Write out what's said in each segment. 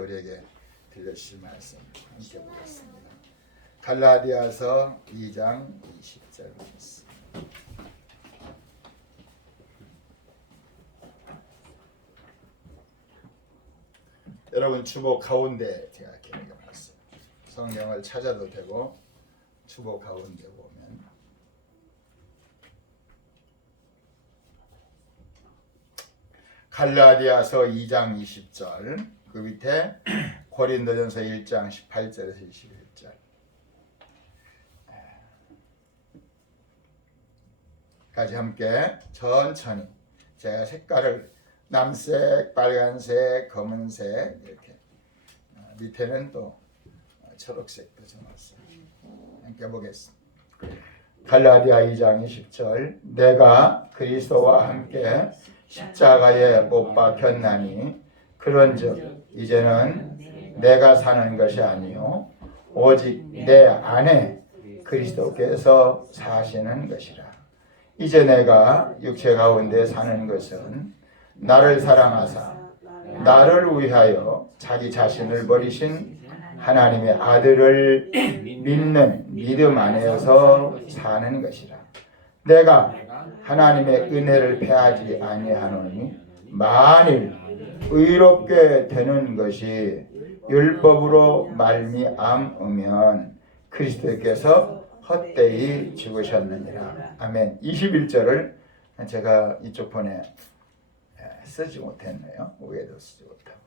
우리에게 들려주실 말씀 함께 보겠습니다. 갈라디아서 2장 20절 말씀. 여러분 주보 가운데 제가 기록해 놨어요. 성경을 찾아도 되고 주보 가운데 보면 갈라디아서 2장 20절, 그 밑에 고린도전서 1장 18절에서 21절. 까지 함께 천천히 제가 색깔을 남색, 빨간색, 검은색 이렇게 밑에는 또 초록색도 적었어요. 함께 보겠습니다. 갈라디아 2장 20절. 내가 그리스도와 함께 십자가에 못 박혔나니 그런즉 이제는 내가 사는 것이 아니요 오직 내 안에 그리스도께서 사시는 것이라. 이제 내가 육체 가운데 사는 것은 나를 사랑하사 나를 위하여 자기 자신을 버리신 하나님의 아들을 믿는 믿음 안에서 사는 것이라. 내가 하나님의 은혜를 패하지 아니하노니 만일 의롭게 되는 것이 율법으로 말미암으면 그리스도께서 헛되이 죽으셨느니라. 아멘. 21절을 제가 이쪽 폰에 쓰지 못했네요. 위에도 쓰지 못하고.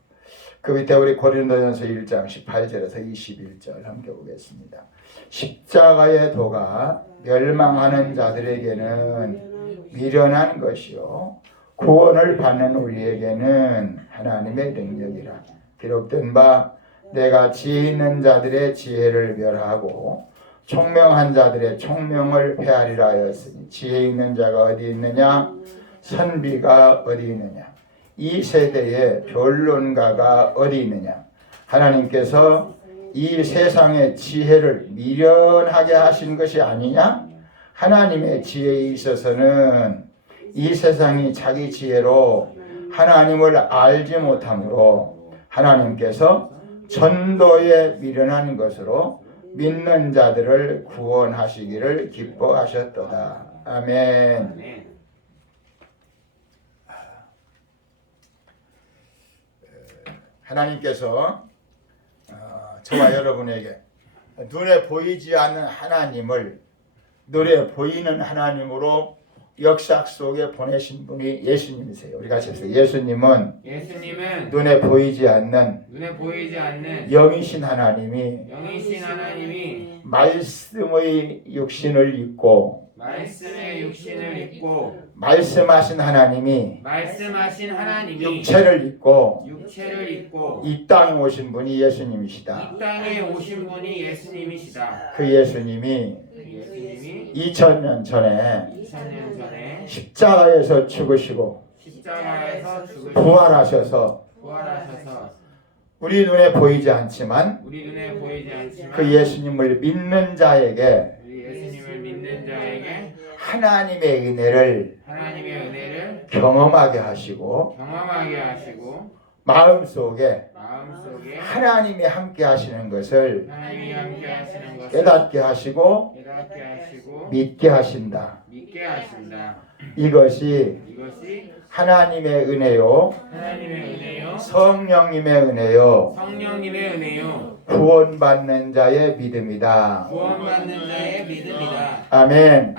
그 밑에 우리 고린도전서 1장 18절에서 21절 함께 보겠습니다. 십자가의 도가 멸망하는 자들에게는 미련한 것이요 구원을 받는 우리에게는 하나님의 능력이라. 기록된 바 내가 지혜 있는 자들의 지혜를 멸하고 총명한 자들의 총명을 폐하리라 하였으니 지혜 있는 자가 어디 있느냐 선비가 어디 있느냐 이 세대의 변론가가 어디 있느냐. 하나님께서 이 세상의 지혜를 미련하게 하신 것이 아니냐. 하나님의 지혜에 있어서는 이 세상이 자기 지혜로 하나님을 알지 못하므로 하나님께서 전도에 미련한 것으로 믿는 자들을 구원하시기를 기뻐하셨도다. 아멘. 하나님께서 저와 여러분에게 눈에 보이지 않는 하나님을 눈에 보이는 하나님으로 역사 속에 보내신 분이 예수님이세요. 우리 같이 합시다. 예수님은 눈에 보이지 않는 영이신 하나님이 말씀의 육신을 입고 말씀하신 하나님이 육체를 입고 이 땅에 오신 분이 예수님이시다. 그 예수님이 2000년 전에 십자가에서 죽으시고 부활하셔서 우리 눈에 보이지 않지만 그 예수님을 믿는 자에게 하나님의 은혜를 경험하게 하시고 마음속에 하나님이 함께 하시는 것을 깨닫게 하시고 믿게 하신다. 이것이 하나님의 은혜요 성령님의 은혜요 구원받는 자의 믿음이다. 아멘.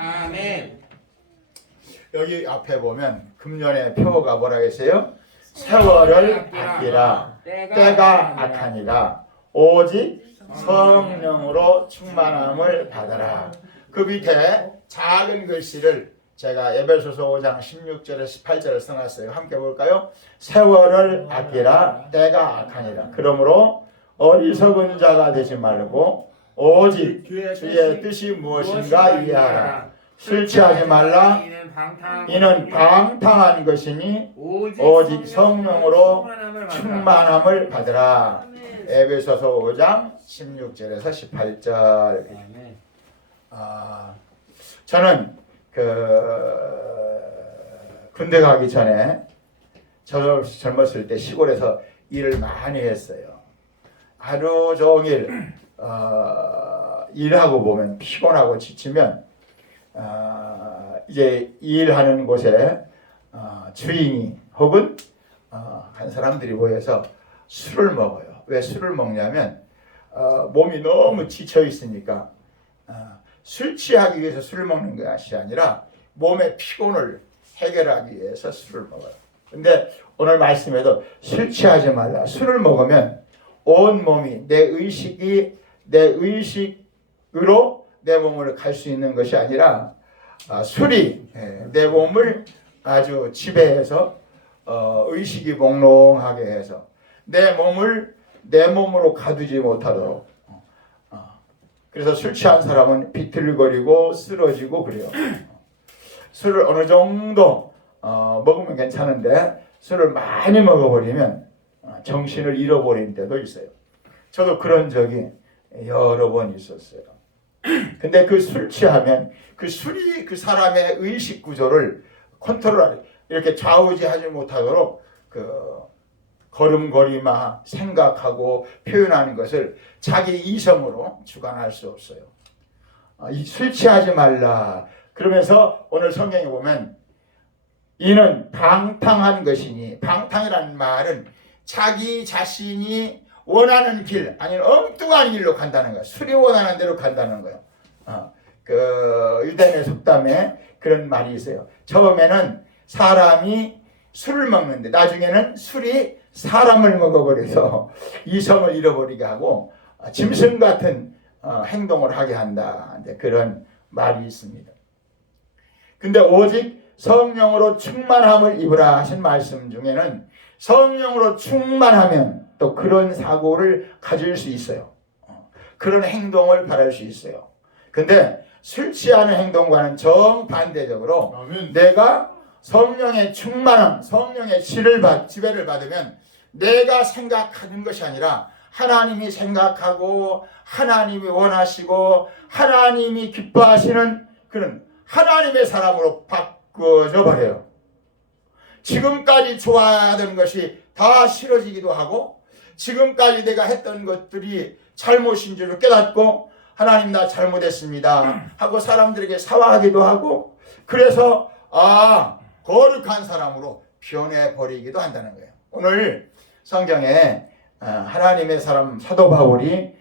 여기 앞에 보면 금년의 표가 뭐라 했어요? 세월을 아끼라 때가 악하니라 오직 성령으로 충만함을 받아라. 그 밑에 작은 글씨를 제가 에베소서 5장 16절에 18절을 써놨어요. 함께 볼까요? 세월을 아끼라 때가 악하니라. 그러므로 어리석은 자가 되지 말고 오직 주의 뜻이 무엇인가 이해하라. 술 취하지 말라. 이는 방탕한 것이니 오직 성령으로 충만함을 받으라. 에베소서 5장 16절에서 18절. 저는 군대 가기 전에 젊었을 때 시골에서 일을 많이 했어요. 하루 종일 일하고 보면 피곤하고 지치면 이제 일하는 곳에 주인이 혹은 한 사람들이 모여서 술을 먹어요. 왜 술을 먹냐면 몸이 너무 지쳐 있으니까 술 취하기 위해서 술을 먹는 것이 아니라 몸의 피곤을 해결하기 위해서 술을 먹어요. 근데 오늘 말씀에도 술 취하지 말라. 술을 먹으면 온 몸이 내 의식으로 내 몸을 갈 수 있는 것이 아니라 술이 내 몸을 아주 지배해서 의식이 몽롱하게 해서 내 몸을 내 몸으로 가두지 못하도록 그래서 술 취한 사람은 비틀거리고 쓰러지고 그래요. 술을 어느 정도 먹으면 괜찮은데 술을 많이 먹어버리면 정신을 잃어버린 때도 있어요. 저도 그런 적이 여러 번 있었어요. 근데 그 술 취하면 그 술이 그 사람의 의식 구조를 컨트롤하는 이렇게 좌우지하지 못하도록 그 걸음걸이만 생각하고 표현하는 것을 자기 이성으로 주관할 수 없어요. 술 취하지 말라. 그러면서 오늘 성경에 보면 이는 방탕한 것이니, 방탕이라는 말은 자기 자신이 원하는 길 아니면 엉뚱한 길로 간다는 거예요. 술이 원하는 대로 간다는 거예요. 그 유대인의 속담에 그런 말이 있어요. 처음에는 사람이 술을 먹는데 나중에는 술이 사람을 먹어버려서 이성을 잃어버리게 하고 짐승 같은 행동을 하게 한다. 그런 말이 있습니다. 근데 오직 성령으로 충만함을 입으라 하신 말씀 중에는 성령으로 충만하면 또 그런 사고를 가질 수 있어요. 그런 행동을 바랄 수 있어요. 근데 술 취하는 행동과는 정반대적으로 내가 성령의 충만함, 성령의 지배를 받으면 내가 생각하는 것이 아니라 하나님이 생각하고 하나님이 원하시고 하나님이 기뻐하시는 그런 하나님의 사람으로 바꿔져 버려요. 지금까지 좋아하던 것이 다 싫어지기도 하고 지금까지 내가 했던 것들이 잘못인 줄 깨닫고 하나님 나 잘못했습니다 하고 사람들에게 사과하기도 하고 그래서 거룩한 사람으로 변해버리기도 한다는 거예요. 오늘 성경에 하나님의 사람 사도 바울이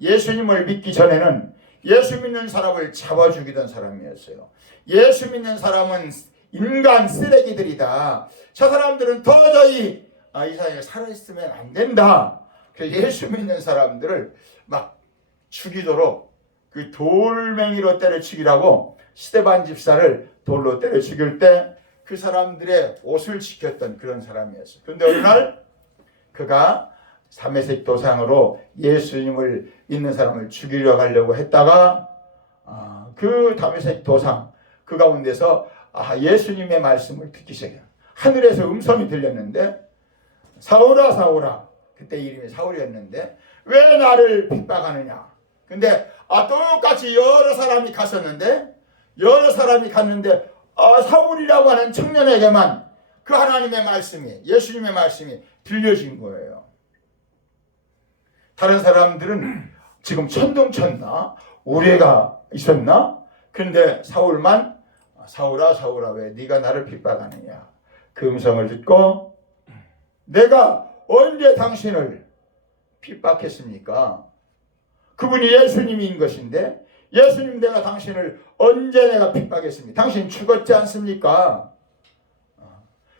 예수님을 믿기 전에는 예수 믿는 사람을 잡아 죽이던 사람이었어요. 예수 믿는 사람은 인간 쓰레기들이다. 저 사람들은 도저히 이 세상에 살아있으면 안 된다. 그래서 예수 믿는 사람들을 막 죽이도록 그 돌멩이로 때려 죽이라고 스데반 집사를 돌로 때려 죽일 때 그 사람들의 옷을 지켰던 그런 사람이었어요. 그런데 어느 날 그가 다메섹 도상으로 예수님을 믿는 사람을 죽이려 하려고 했다가 그 다메섹 도상 그 가운데서 예수님의 말씀을 듣기 시작해요. 하늘에서 음성이 들렸는데 사울아 사울아, 그때 이름이 사울이었는데 왜 나를 핍박하느냐. 근데 똑같이 여러 사람이 갔는데 사울이라고 하는 청년에게만 그 하나님의 말씀이, 예수님의 말씀이 들려진 거예요. 다른 사람들은 지금 천둥쳤나? 우레가 있었나? 근데 사울만 사울아 사울아 왜 네가 나를 핍박하느냐. 그 음성을 듣고 내가 언제 당신을 핍박했습니까? 그분이 예수님인 것인데 예수님 내가 당신을 언제 내가 핍박했습니까? 당신 죽었지 않습니까?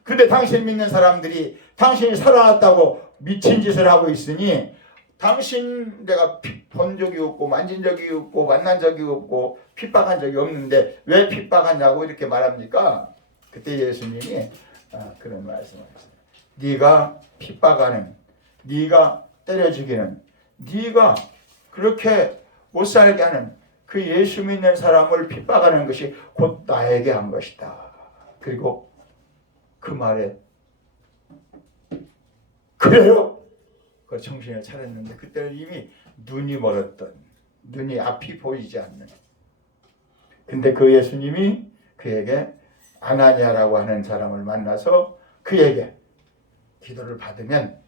근데 당신 믿는 사람들이 당신이 살아났다고 미친 짓을 하고 있으니 당신 내가 본 적이 없고 만진 적이 없고 만난 적이 없고 핍박한 적이 없는데 왜 핍박하냐고 이렇게 말합니까? 그때 예수님이 그런 말씀을 했어요. 네가 핍박하는, 네가 때려 죽이는, 네가 그렇게 못 살게 하는 그 예수 믿는 사람을 핍박하는 것이 곧 나에게 한 것이다. 그리고 그 말에 그래요? 그 정신을 차렸는데 그때는 이미 눈이 멀었던, 눈이 앞이 보이지 않는. 근데 그 예수님이 그에게 아나니아라고 하는 사람을 만나서 그에게 기도를 받으면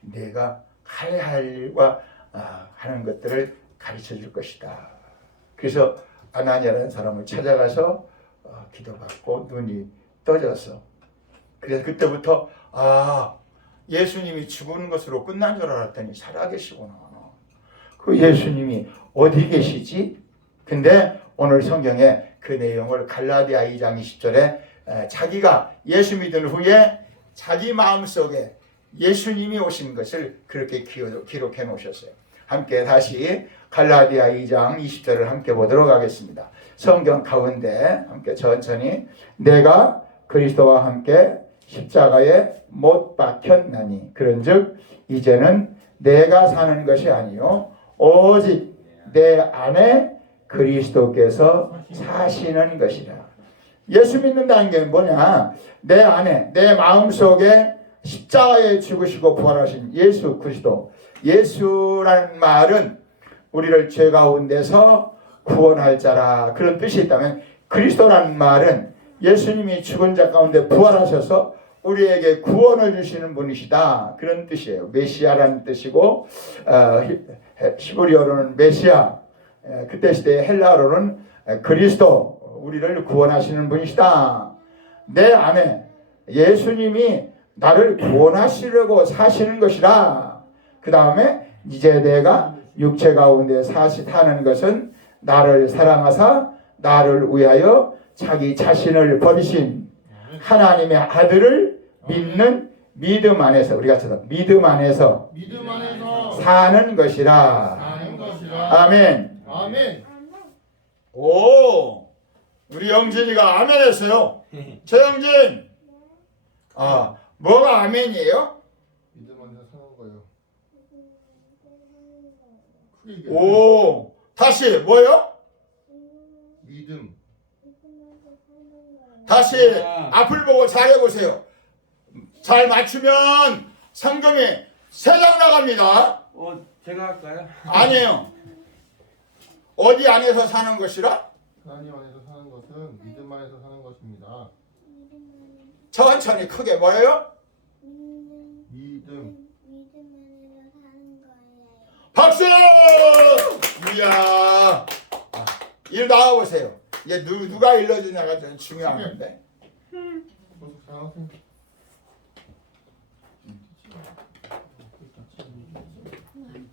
내가 할과 하는 것들을 가르쳐 줄 것이다. 그래서 아나니아라는 사람을 찾아가서 기도받고 눈이 떠졌어. 그래서 그때부터 예수님이 죽은 것으로 끝난 줄 알았더니 살아계시구나. 그 예수님이 어디 계시지? 근데 오늘 성경에 그 내용을 갈라디아 2장 20절에 자기가 예수 믿은 후에 자기 마음속에 예수님이 오신 것을 그렇게 기록해 놓으셨어요. 함께 다시 갈라디아 2장 20절을 함께 보도록 하겠습니다. 성경 가운데 함께 천천히 내가 그리스도와 함께 십자가에 못 박혔나니 그런즉 이제는 내가 사는 것이 아니요 오직 내 안에 그리스도께서 사시는 것이라. 예수 믿는다는 게 뭐냐? 내 안에 내 마음속에 십자가에 죽으시고 부활하신 예수 그리스도. 예수라는 말은 우리를 죄 가운데서 구원할 자라 그런 뜻이 있다면, 그리스도라는 말은 예수님이 죽은 자 가운데 부활하셔서 우리에게 구원을 주시는 분이시다 그런 뜻이에요. 메시아라는 뜻이고 히브리어로는 메시아, 그때 시대의 헬라어로는 그리스도, 우리를 구원하시는 분이시다. 내 안에 예수님이 나를 구원하시려고 사시는 것이라. 그 다음에 이제 내가 육체 가운데 사는 것은 나를 사랑하사 나를 위하여 자기 자신을 버리신 하나님의 아들을 믿는 믿음 안에서, 우리가 찾아 믿음 안에서 사는 것이라. 아멘. 아멘. 오, 우리 영진이가 아멘 했어요. 최영진. 뭐가 아멘이에요? 믿음 안에서 사는 거예요. 오, 다시 뭐요? 믿음. 다시 앞을 보고 잘해보세요. 잘 맞추면 상금이 3장 나갑니다. 제가 할까요? 아니에요. 어디 안에서 사는 것이라? 하나님 안에서 사는 것은 믿음 안에서 사는 것입니다. 천천히 크게 뭐예요? 믿음. 박수! 이야, 일 나와보세요. 이게 누가 일러주냐가 좀 중요한 건데.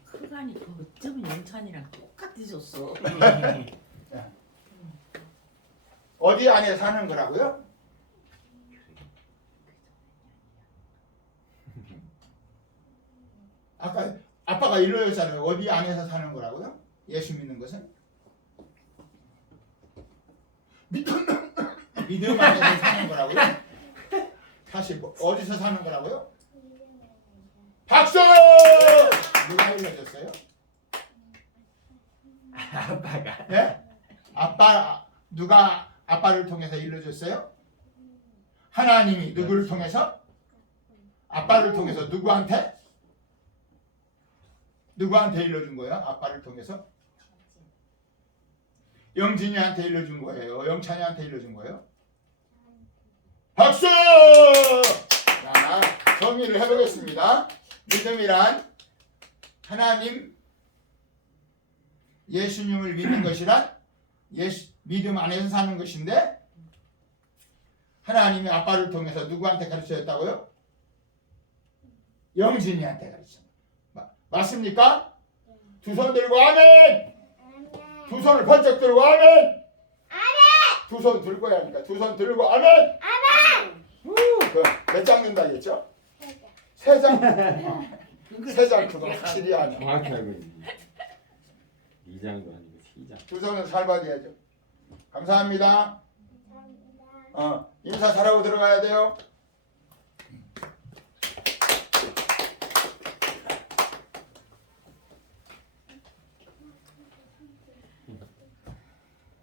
크가니 그 어쩌면 영찬이랑 똑같으셨어. 어디 안에 사는 거라고요? 아까 아빠가 일러줬잖아요. 어디 안에서 사는 거라고요? 예수 믿는 것은? 믿음 안에서 사는 거라고요? 다시 어디서 사는 거라고요? 박수! 누가 일러줬어요? 아빠가. 예? 누가 아빠를 통해서 일러줬어요? 하나님이 누구를 통해서? 아빠를 통해서 누구한테? 누구한테 일러준 거예요? 아빠를 통해서? 영진이한테 일러준 거예요? 영찬이한테 일러준 거예요? 박수! 자, 정리를 해보겠습니다. 믿음이란 하나님, 예수님을 믿는 것이란 믿음 안에서 사는 것인데, 하나님이 아빠를 통해서 누구한테 가르쳐줬다고요? 영진이한테 가르쳐. 맞습니까? 두 손 들고 아멘. 두 손을 번쩍 들고 아멘. 두 손 들고 해야 하니까 두 손 들고 아멘. 몇 장 된다 했죠? 3장. 3장 그거 확실히 하네. 정확히 알고 있네. 2장도 아니고 3장. 두 손을 잘 받아야죠. 감사합니다. 인사 잘하고 들어가야 돼요.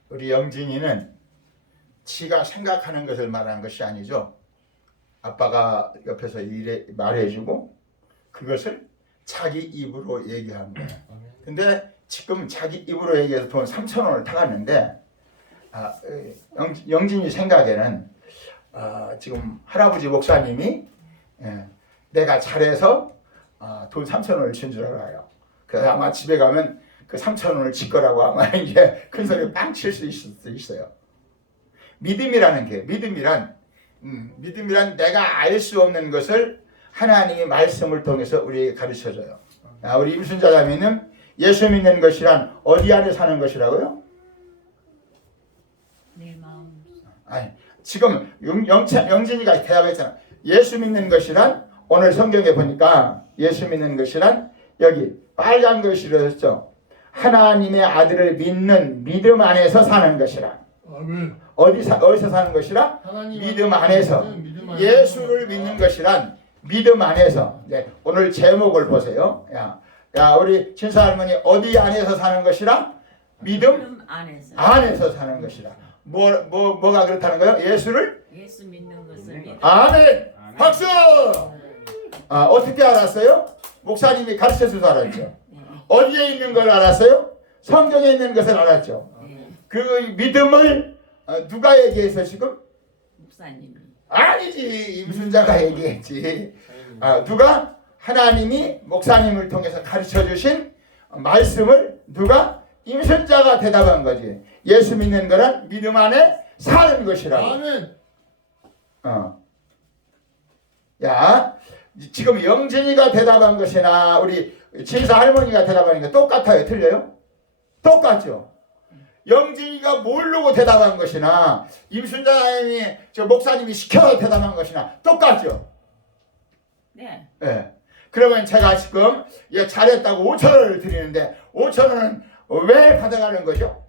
우리 영진이는 지가 생각하는 것을 말하는 것이 아니죠. 아빠가 옆에서 말해주고 그것을 자기 입으로 얘기하는 거예요. 근데 지금 자기 입으로 얘기해서 돈 3,000원을 타갔는데 영진이 생각에는 지금 할아버지 목사님이 내가 잘해서 돈 3,000원을 준 줄 알아요. 그래서 아마 집에 가면 그 3,000원을 질 거라고 아마 이제 큰 소리 빵 칠 수 있어요. 믿음이라는 게 믿음이란 내가 알 수 없는 것을 하나님의 말씀을 통해서 우리에게 가르쳐줘요. 우리 임순자 자매는 예수 믿는 것이란 어디 안에 사는 것이라고요? 내 마음. 아니, 지금 영진이가 대답했잖아. 예수 믿는 것이란 오늘 성경에 보니까 예수 믿는 것이란 여기 빨간 글씨로 했죠. 하나님의 아들을 믿는 믿음 안에서 사는 것이라. 아멘. 어디서 사는 것이라? 믿음 안에서. 예수를 믿는 것이란 믿음 안에서. 네, 오늘 제목을 보세요. 야, 우리 친사 할머니 어디 안에서 사는 것이라? 믿음 안에서 사는 것이라. 뭐가 그렇다는 거예요? 예수 믿는 것을 믿음. 아멘. 박수. 어떻게 알았어요? 목사님이 가르쳐줘서 알았죠. 어디에 있는 걸 알았어요? 성경에 있는 것을 알았죠. 그 믿음을 누가 얘기해서 지금? 목사님이. 아니지. 임순자가 얘기했지. 누가? 하나님이 목사님을 통해서 가르쳐주신 말씀을 누가? 임순자가 대답한 거지. 예수 믿는 거란 믿음 안에 사는 것이라고. 아멘. 야, 지금 영진이가 대답한 것이나 우리 진사 할머니가 대답하는 게 똑같아요? 틀려요? 똑같죠? 영진이가 모르고 대답한 것이나 임순자님이 목사님이 시켜서 대답한 것이나 똑같죠? 네. 네. 그러면 제가 지금 잘했다고 5,000원을 드리는데 5,000원은 왜 받아가는 거죠?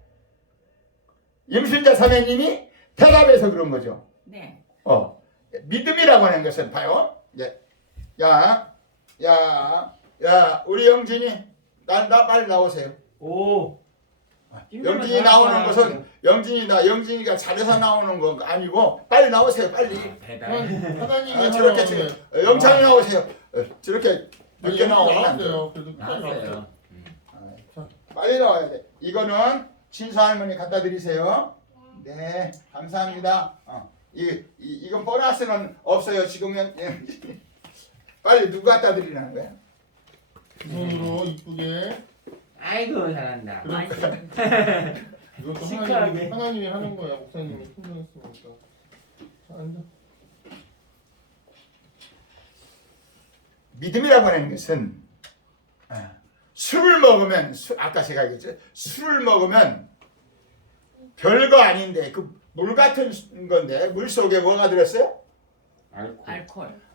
임순자 사모님이 대답해서 그런 거죠. 네. 믿음이라고 하는 것은 봐요. 우리 영진이 나 빨리 나오세요. 오. 영진이 나오는 것은 영진이가 잘해서 나오는 거 아니고 빨리 나오세요. 빨리. 하나님이 저렇게 영찬이 나오세요. 저렇게 늦게 나오면 안 돼요. 나왔어요. 그래도 빨리 나왔어요. 빨리 나와야 돼. 이거는 친사 할머니 갖다 드리세요. 네, 감사합니다. 이건 보너스는 없어요. 지금은 빨리 누구 갖다 드리라는 거야? 두 손으로 이쁘게. 아이고 잘한다. 이것도 시크하게. 하나님이 하는 거야. 목사님이 충전했으니까. 자, 앉아. 믿음이라고 하는 것은 술을 먹으면 아까 제가 얘기했죠. 술을 먹으면 별거 아닌데 그 물 같은 건데 물 속에 뭐가 들었어요?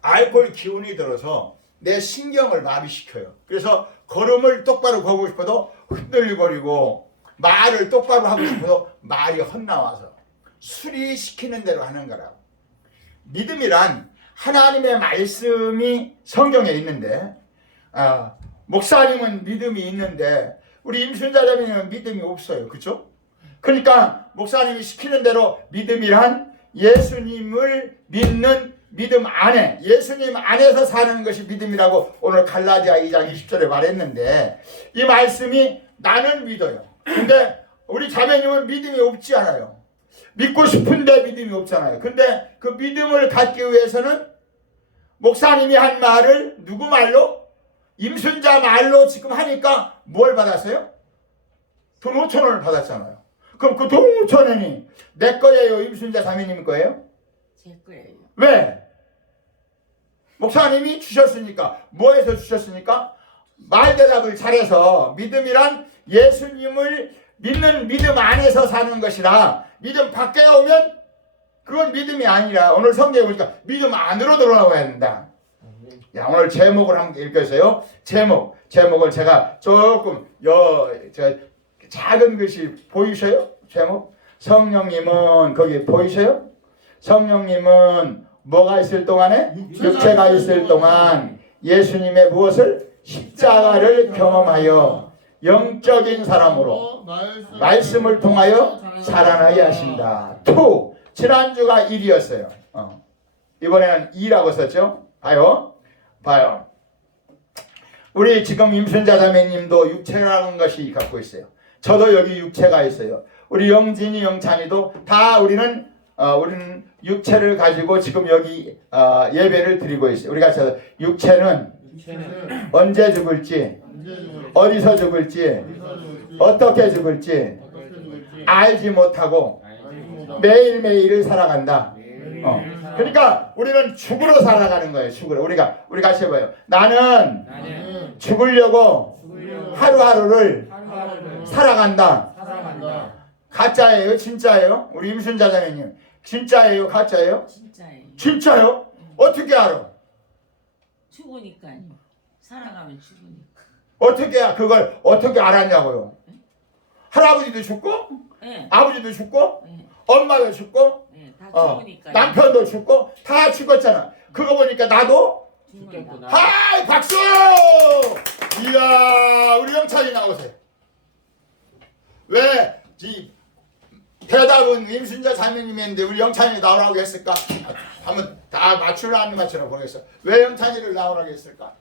알코올 기운이 들어서 내 신경을 마비시켜요. 그래서 걸음을 똑바로 걷고 싶어도 흔들거리고 말을 똑바로 하고 싶어도 말이 헛나와서 술이 시키는 대로 하는 거라고. 믿음이란 하나님의 말씀이 성경에 있는데 목사님은 믿음이 있는데 우리 임순자자매는 믿음이 없어요. 그렇죠? 그러니까 목사님이 시키는 대로 믿음이란 예수님을 믿는 믿음 안에 예수님 안에서 사는 것이 믿음이라고 오늘 갈라디아 2장 20절에 말했는데 이 말씀이 나는 믿어요. 근데 우리 자매님은 믿음이 없지 않아요. 믿고 싶은데 믿음이 없잖아요. 근데 그 믿음을 갖기 위해서는 목사님이 한 말을 누구 말로? 임순자 말로 지금 하니까 뭘 받았어요? 돈 5,000원을 받았잖아요. 그럼 그 돈 5,000원이 내 거예요? 임순자 자매님 거예요? 제 거예요. 왜? 목사님이 주셨으니까. 뭐해서 주셨으니까? 말대답을 잘해서 믿음이란 예수님을 믿는 믿음 안에서 사는 것이라 믿음 밖에 오면 그건 믿음이 아니라 오늘 성경에 보니까 믿음 안으로 들어와야 된다. 야, 오늘 제목을 한번 읽으세요. 제목을 제가 조금 작은 글씨 보이셔요? 제목? 성령님은 거기 보이셔요? 성령님은 뭐가 있을 동안에? 육체가 있을 동안 예수님의 무엇을? 십자가를 경험하여 영적인 사람으로 말씀을 통하여 살아나게 하신다. 2. 지난주가 1이었어요. 이번에는 2라고 썼죠? 봐요. 우리 지금 임순자 자매님도 육체라는 것이 갖고 있어요. 저도 여기 육체가 있어요. 우리 영진이, 영찬이도 다 우리는 육체를 가지고 지금 여기 예배를 드리고 있어요. 우리가 육체는 이체는 언제 죽을지, 언제 죽을지, 어디서 죽을지, 어디서 죽을지, 어떻게 죽을지 어떻게 죽을지 알지 못하고 알지 알지 못하고 매일매일을 살아간다. 매일 어. 살아. 그러니까 우리는 죽으러 살아가는 거예요. 죽으러. 우리가 같이 해봐요. 나는 나는 죽으려고 죽으려고 하루하루를 하루하루를 살아간다. 살아간다. 가짜예요? 진짜예요? 우리 임순자 자매님 진짜예요? 가짜예요? 진짜예요. 진짜요? 어떻게 알아? 죽으니까요. 살아가면 죽으니까. 어떻게 그걸 어떻게 알았냐고요? 할아버지도 죽고 예. 아버지도 죽고 예. 엄마도 죽고 예. 다 어, 죽으니까요. 남편도 죽고 다 죽었잖아. 그거 보니까 나도 죽겠구나. 하이 박수! 이야 우리 영찬이 나오세요. 왜 이 대답은 임순자 자매님인데 우리 영찬이 나오라고 했을까? 한번 다 맞추려 안 맞추려 보겠어. 왜 영찬이를 나오라고 했을까?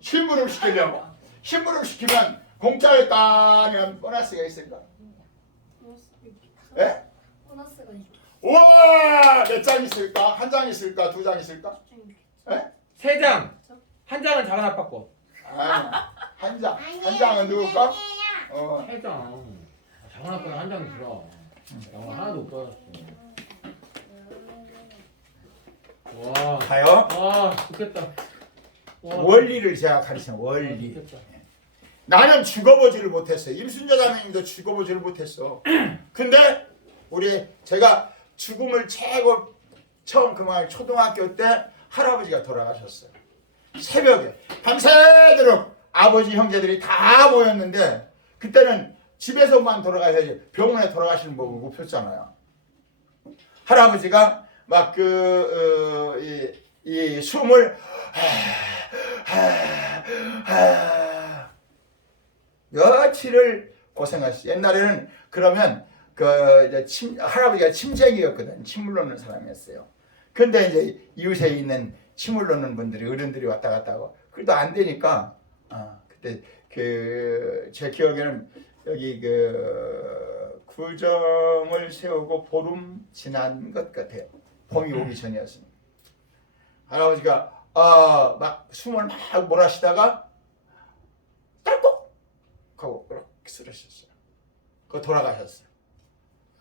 심부름 시키려고. 심부름 시키면 공짜를 따면 보너스가 있을까? 예? 보너스가 있 우와 몇 장 있을까? 한 장 있을까? 두 장 있을까? 예? 3장. 한 장은 작은 아빠 거. 한 장. 한 장은 누구 거? 3장. 작은 아빠는 한 장이 들어. 영어 하나도 못 받았어. 와. 가요. 와, 좋겠다. 와. 원리를 제가 가르쳐 원리. 좋겠다. 나는 죽어보지를 못했어요. 임순자 자매님도 죽어보지를 못했어. 근데 제가 죽음을 최고 처음 그만 초등학교 때 할아버지가 돌아가셨어요. 새벽에 밤새도록 아버지 형제들이 다 모였는데 그때는 집에서만 돌아가셔야지 병원에 돌아가시는 법을 못 폈잖아요. 할아버지가 막 이 숨을 며칠을 고생하셨어요. 옛날에는 그러면 할아버지가 침쟁이였거든. 침을 놓는 사람이었어요. 근데 이제 이웃에 있는 침을 놓는 분들이 어른들이 왔다 갔다 하고 그래도 안 되니까 그때 제 기억에는 여기 구정을 세우고 보름 지난 것 같아요. 봄이 오기 전이었습니다. 할아버지가 막 숨을 막 몰아쉬다가 딸꾹 하고 그렇게 쓰러졌어요. 그거 돌아가셨어요.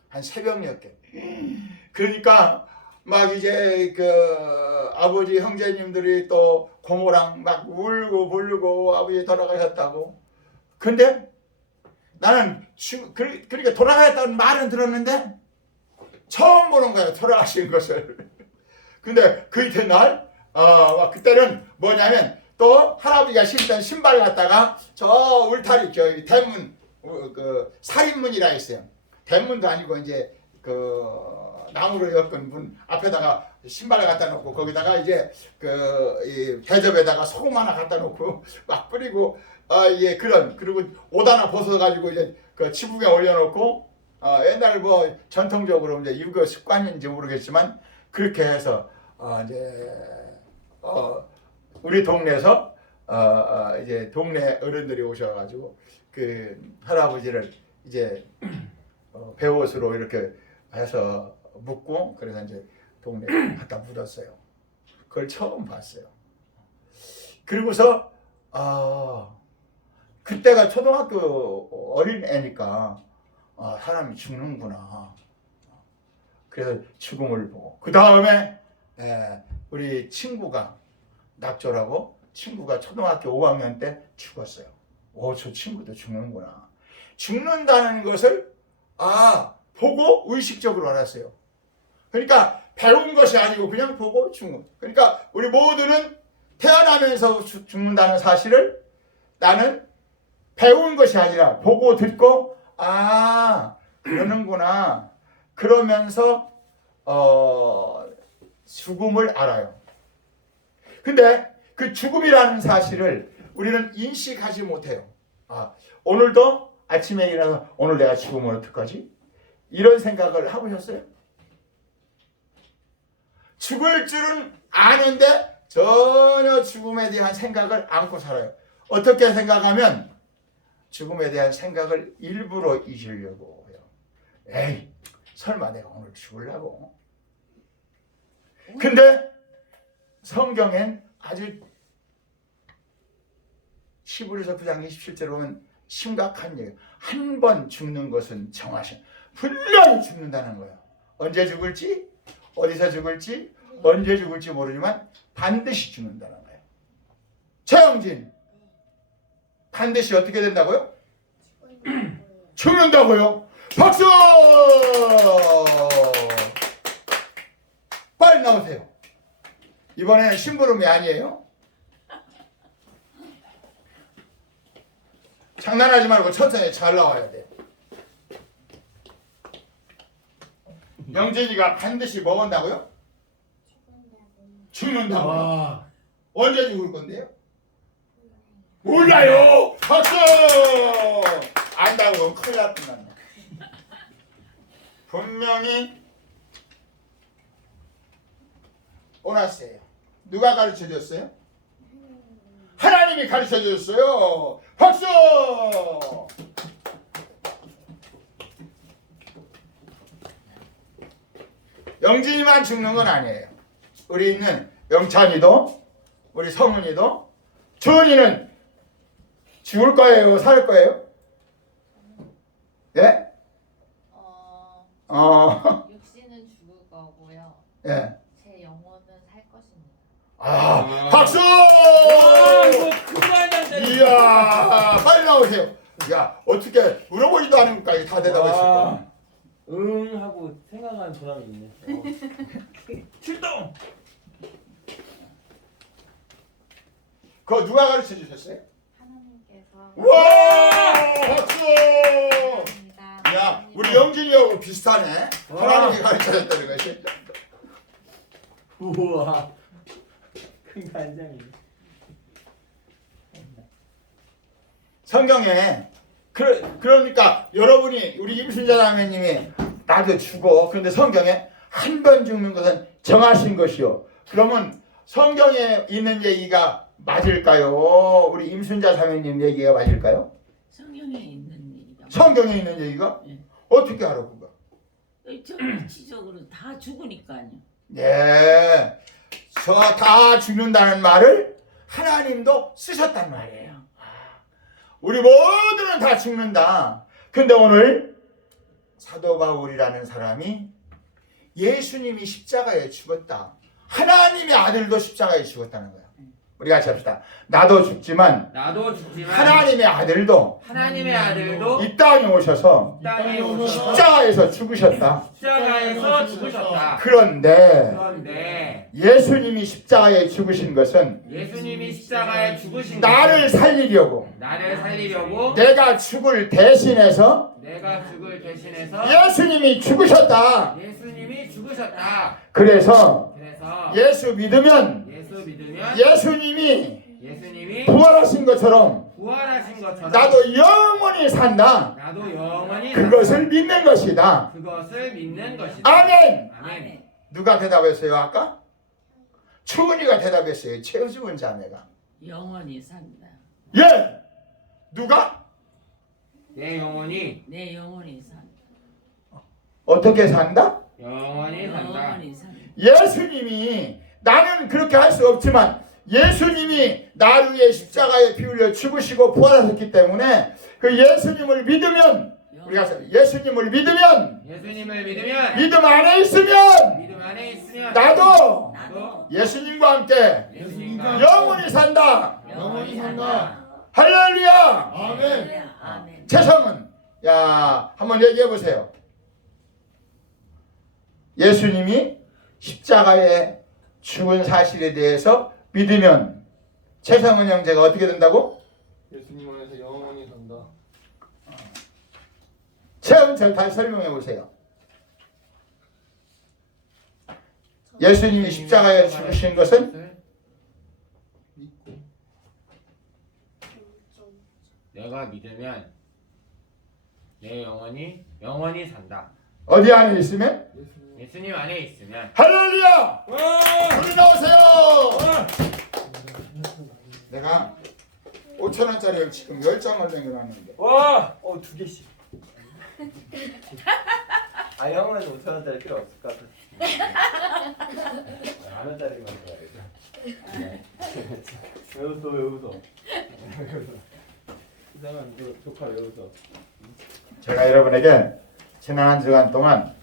한 새벽녘에. 그러니까 막 이제 아버지 형제님들이 또 고모랑 막 울고 불고 아버지 돌아가셨다고. 근데 나는 그러니까 돌아가셨다는 말은 들었는데 처음 보는 거예요. 돌아가신 것을. 근데 그 이튿날 그때는 뭐냐면 또 할아버지가 신던 신발 갖다가 저 울타리 저기 대문 살인문이라 했어요. 대문도 아니고 이제 나무로 엮은 문 앞에다가 신발을 갖다 놓고 거기다가 이제 이 대접에다가 소금 하나 갖다 놓고 막 뿌리고 그리고 옷 하나 벗어가지고 이제 지붕에 올려놓고 옛날 뭐 전통적으로 이제 유교 습관인지 모르겠지만 그렇게 해서 이제 우리 동네에서 이제 동네 어른들이 오셔가지고 그 할아버지를 이제 배옷으로 이렇게 해서 묻고 그래서 이제 동네에 갖다 묻었어요. 그걸 처음 봤어요. 그리고서 그때가 초등학교 어린 애니까 사람이 죽는구나. 그래서 죽음을 보고 그 다음에 우리 친구가 낙조라고 친구가 초등학교 5학년 때 죽었어요. 저 친구도 죽는구나. 죽는다는 것을 보고 의식적으로 알았어요. 그러니까 배운 것이 아니고 그냥 보고 죽는. 그러니까 우리 모두는 태어나면서 죽는다는 사실을 나는 배운 것이 아니라 보고 듣고 그러는구나. 그러면서 죽음을 알아요. 근데 그 죽음이라는 사실을 우리는 인식하지 못해요. 오늘도 아침에 일어나서 오늘 내가 죽으면 어떡하지? 이런 생각을 해보셨어요? 죽을 줄은 아는데 전혀 죽음에 대한 생각을 안고 살아요. 어떻게 생각하면 죽음에 대한 생각을 일부러 잊으려고 해요. 에이, 설마 내가 오늘 죽으려고? 근데 성경엔 아주 히브리서 9장 27절에 보면 심각한 얘기. 한 번 죽는 것은 정하신. 분명히 죽는다는 거예요. 언제 죽을지, 어디서 죽을지, 언제 죽을지 모르지만 반드시 죽는다는 거예요. 최영진, 반드시 어떻게 된다고요? 죽는다고요? 박수! 빨리 나오세요. 이번에는 심부름이 아니에요. 장난하지 말고 천천히 잘 나와야 돼. 영진이가 반드시 뭐 한다고요? 죽는다고요. 와. 언제 죽을 건데요? 몰라요. 박수! 안다고 큰일 났구나. 분명히 오났어요. 누가 가르쳐 줬어요? 하나님이 가르쳐 줬어요. 박수! 영진이만 죽는 건 아니에요. 우리 있는 영찬이도, 우리 성훈이도, 주은이는 죽을 거예요, 살 거예요? 예? 육신은 죽을 거고요. 예. 제 영혼은 살 것입니다. 아, 박수! 와, 이거 그거 한장 이야, 빨리 나오세요. 야, 어떻게 물어보지도 않은 것까지 다 대답하실 거야. 응 하고 생각하는 보람이 있네. 출동. 그거 누가 가르쳐 주셨어요? 하나님께서 와, 박수! 입니다. 야, 우리 영진이하고 비슷하네. 하나님이 가르쳐 줬다는 것이. 우와. 큰 간장이. 성경에 그러니까 여러분이 우리 임순자 자매님이 나도 죽어. 그런데 성경에 한 번 죽는 것은 정하신 것이요. 그러면 성경에 있는 얘기가 맞을까요? 우리 임순자 자매님 얘기가 맞을까요? 성경에 있는 얘기가 성경에 있는 얘기가? 네. 어떻게 알아 그거? 정치적으로 다 죽으니까요. 네. 저 다 죽는다는 말을 하나님도 쓰셨단 말이에요. 우리 모두는 다 죽는다. 근데 오늘 사도 바울이라는 사람이 예수님이 십자가에 죽었다. 하나님의 아들도 십자가에 죽었다는 거야. 우리 같이 합시다. 나도 죽지만 하나님의 아들도 하나님의 아들도 이 땅에 오셔서 땅에 오셔서 십자가에서 죽으셨다. 십자가에서 죽으셨다. 그런데 예수님이 십자가에 죽으신 것은 예수님이 십자가에 죽으신 나를 살리려고 나를 살리려고 내가 죽을 대신해서 내가 죽을 대신해서 예수님이 죽으셨다. 예수님이 죽으셨다. 그래서 그래서 예수 믿으면 예수 믿으면 예수님이 부활하신 것처럼 부활하신 것처럼 나도 영원히 산다. 나도 영원히 그것을 믿는 것이다. 그것을 믿는 것이다. 아멘. 아멘. 누가 대답했어요 아까? 추은이가 대답했어요. 최우지원 자매가. 영원히 산다. 예. 누가? 내 영혼이 내 영원히 산다. 어떻게 산다? 영원히 산다. 영원히 산다. 예수님이 나는 그렇게 할 수 없지만 예수님이 나를 위해 십자가에 피 흘려 죽으시고 부활하셨기 때문에 그 예수님을 믿으면 우리가 예수님을 믿으면 믿음 안에 있으면 나도 예수님과 함께 영원히 산다. 영원히 산다. 할렐루야. 아멘. 아멘. 최성은 야 한번 얘기해 보세요. 예수님이 십자가에 죽은 사실에 대해서 믿으면 최성은 형제가 어떻게 된다고? 예수님 안에서 영원히 산다. 최은철 다시 설명해 보세요. 예수님이 십자가에 죽으신 것은 믿고 내가 믿으면 내 영원히 산다. 어디 안에 있으면? 예수님 안에 있으면 할렐루야! 불이 나오세요! 내가 5,000원짜리를 지금 10장을 남겨놨는데 와! 두 개씩. 아 형은 5,000원짜리 필요 없을 것 같아. 10,000원짜리만 줘야겠다. 왜 웃어 왜 웃어? 이상한 조카 왜 웃어? 제가 여러분에게 지난 한 주간 동안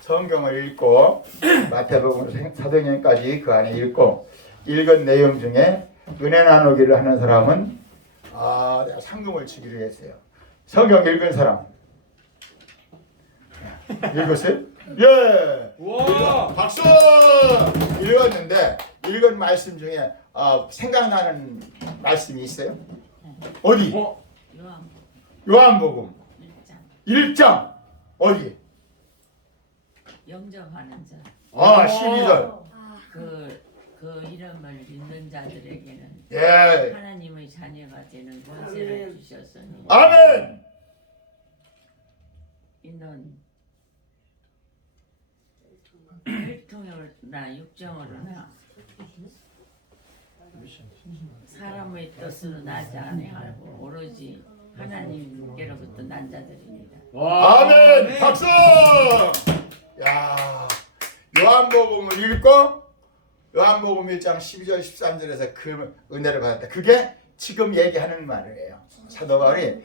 성경을 읽고 마태복음 사도행전까지 그 안에 읽고 읽은 내용 중에 은혜 나누기를 하는 사람은 내가 상금을 주기로 했어요. 성경 읽은 사람 읽었어요? 예. 우와. 박수! 읽었는데 읽은 말씀 중에 생각나는 말씀이 있어요? 어디? 요한복음 1장 1장 어디? 영접하는 자. 12절. 그 이름을 믿는 자들에게는 예. 하나님의 자녀가 되는 권세를 주셨으니 아멘. 이는 혈통으로나 육정으로나 사람의 뜻으로 나지 아니하고 오로지 하나님께로부터 난 자들입니다. 아멘. 박수! 야. 요한복음을 읽고 요한복음 1장 12절 13절에서 그 은혜를 받았다. 그게 지금 얘기하는 말이에요. 사도 바울이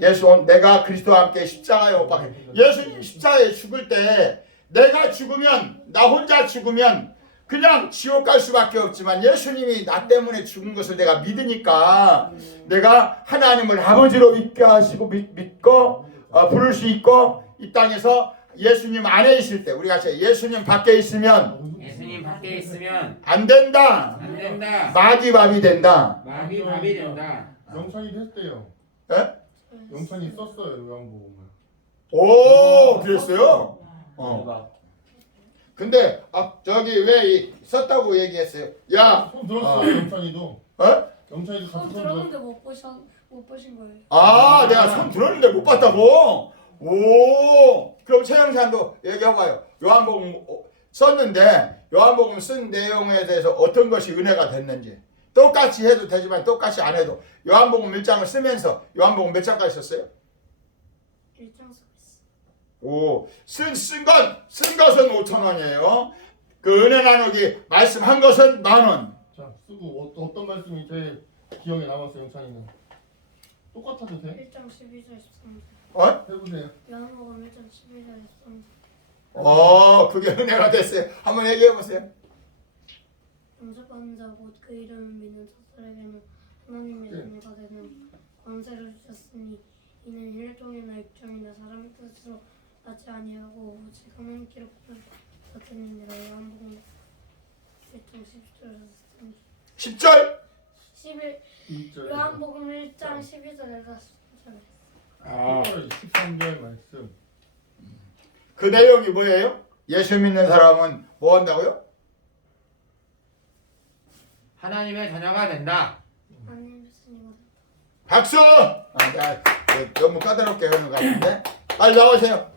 예수 내가 그리스도와 함께 십자가에 못 박혀. 예수님 십자가에 죽을 때 내가 죽으면 나 혼자 죽으면 그냥 지옥 갈 수밖에 없지만 예수님이 나 때문에 죽은 것을 내가 믿으니까 내가 하나님을 아버지로 믿게 하시고 믿고 부를 수 있고 이 땅에서 예수님 안에 있을 때 우리가 예수님 밖에 있으면 예수님 밖에 있으면 안 된다. 안 된다. 마귀밥이 된다. 마귀밥이 된다. 영찬이 했대요. 예? 영찬이 썼어요 요한복음을. 오, 그랬어요? 대박. 근데 저기 왜 썼다고 얘기했어요? 야, 손 들었어요 영찬이도. 영찬이도 처음 같이 손 들었는데 못 보신 거예요. 내가 손 들었는데 못 봤다고? 오, 그럼 최영찬도 얘기해봐요. 요한복음 썼는데 요한복음 쓴 내용에 대해서 어떤 것이 은혜가 됐는지. 똑같이 해도 되지만 똑같이 안 해도 요한복음 1장을 쓰면서 요한복음 몇 장까지 썼어요? 1장 쓰고 있어. 오, 쓴 것은 5,000원이에요. 그 은혜 나누기 말씀한 것은 10,000원. 자 쓰고 어떤 말씀이 제일 기억에 남았어요 영찬이는? 똑같아도 돼? 1장 12절 13절. 해보세요. 요한복음 1장 12절 13절. 그게 은혜가 됐어요. 한번 얘기해 보세요. 영접하는 자 곧 그 이름을 믿는 자들에게는 하나님의 자녀가 되는 권세를 주셨으니 이는 혈통이나 육정이나 사람의 뜻으로 나지 아니하고 오직 하나님께로 부른 자들이니라. 요한복음 1장 10절에서 10절. 1절. 요한복음 1장 12절에서 13절. 13절 말씀. 그 내용이 뭐예요? 예수 믿는 사람은 뭐 한다고요? 하나님의 자녀가 된다. 하나님 예수님과 박수! 너무 까다롭게 하는 것 같은데 빨리 나오세요.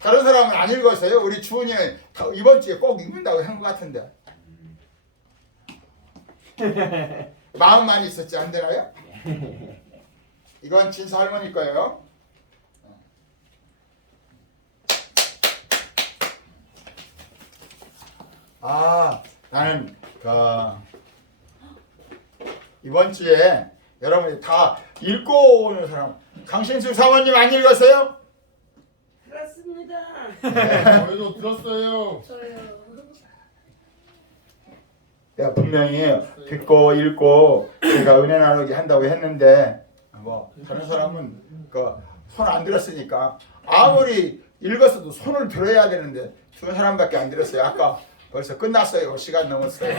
다른 사람은 안 읽었어요? 우리 주은이 이번 주에 꼭 읽는다고 한 것 같은데 마음만 있었지 안 되나요? 이건 진사 할머니 거예요. 나는 이번 주에 여러분이 다 읽고 오는 사람 강신수 사모님 안 읽었어요? 그렇습니다. 저희도 들었어요. 저요. 내가 분명히 듣고 읽고 제가 은혜 나누기 한다고 했는데 뭐 다른 사람은 손 안 들었으니까 아무리 읽었어도 손을 들어야 되는데 두 사람밖에 안 들었어요. 아까 벌써 끝났어요. 시간 넘었어요.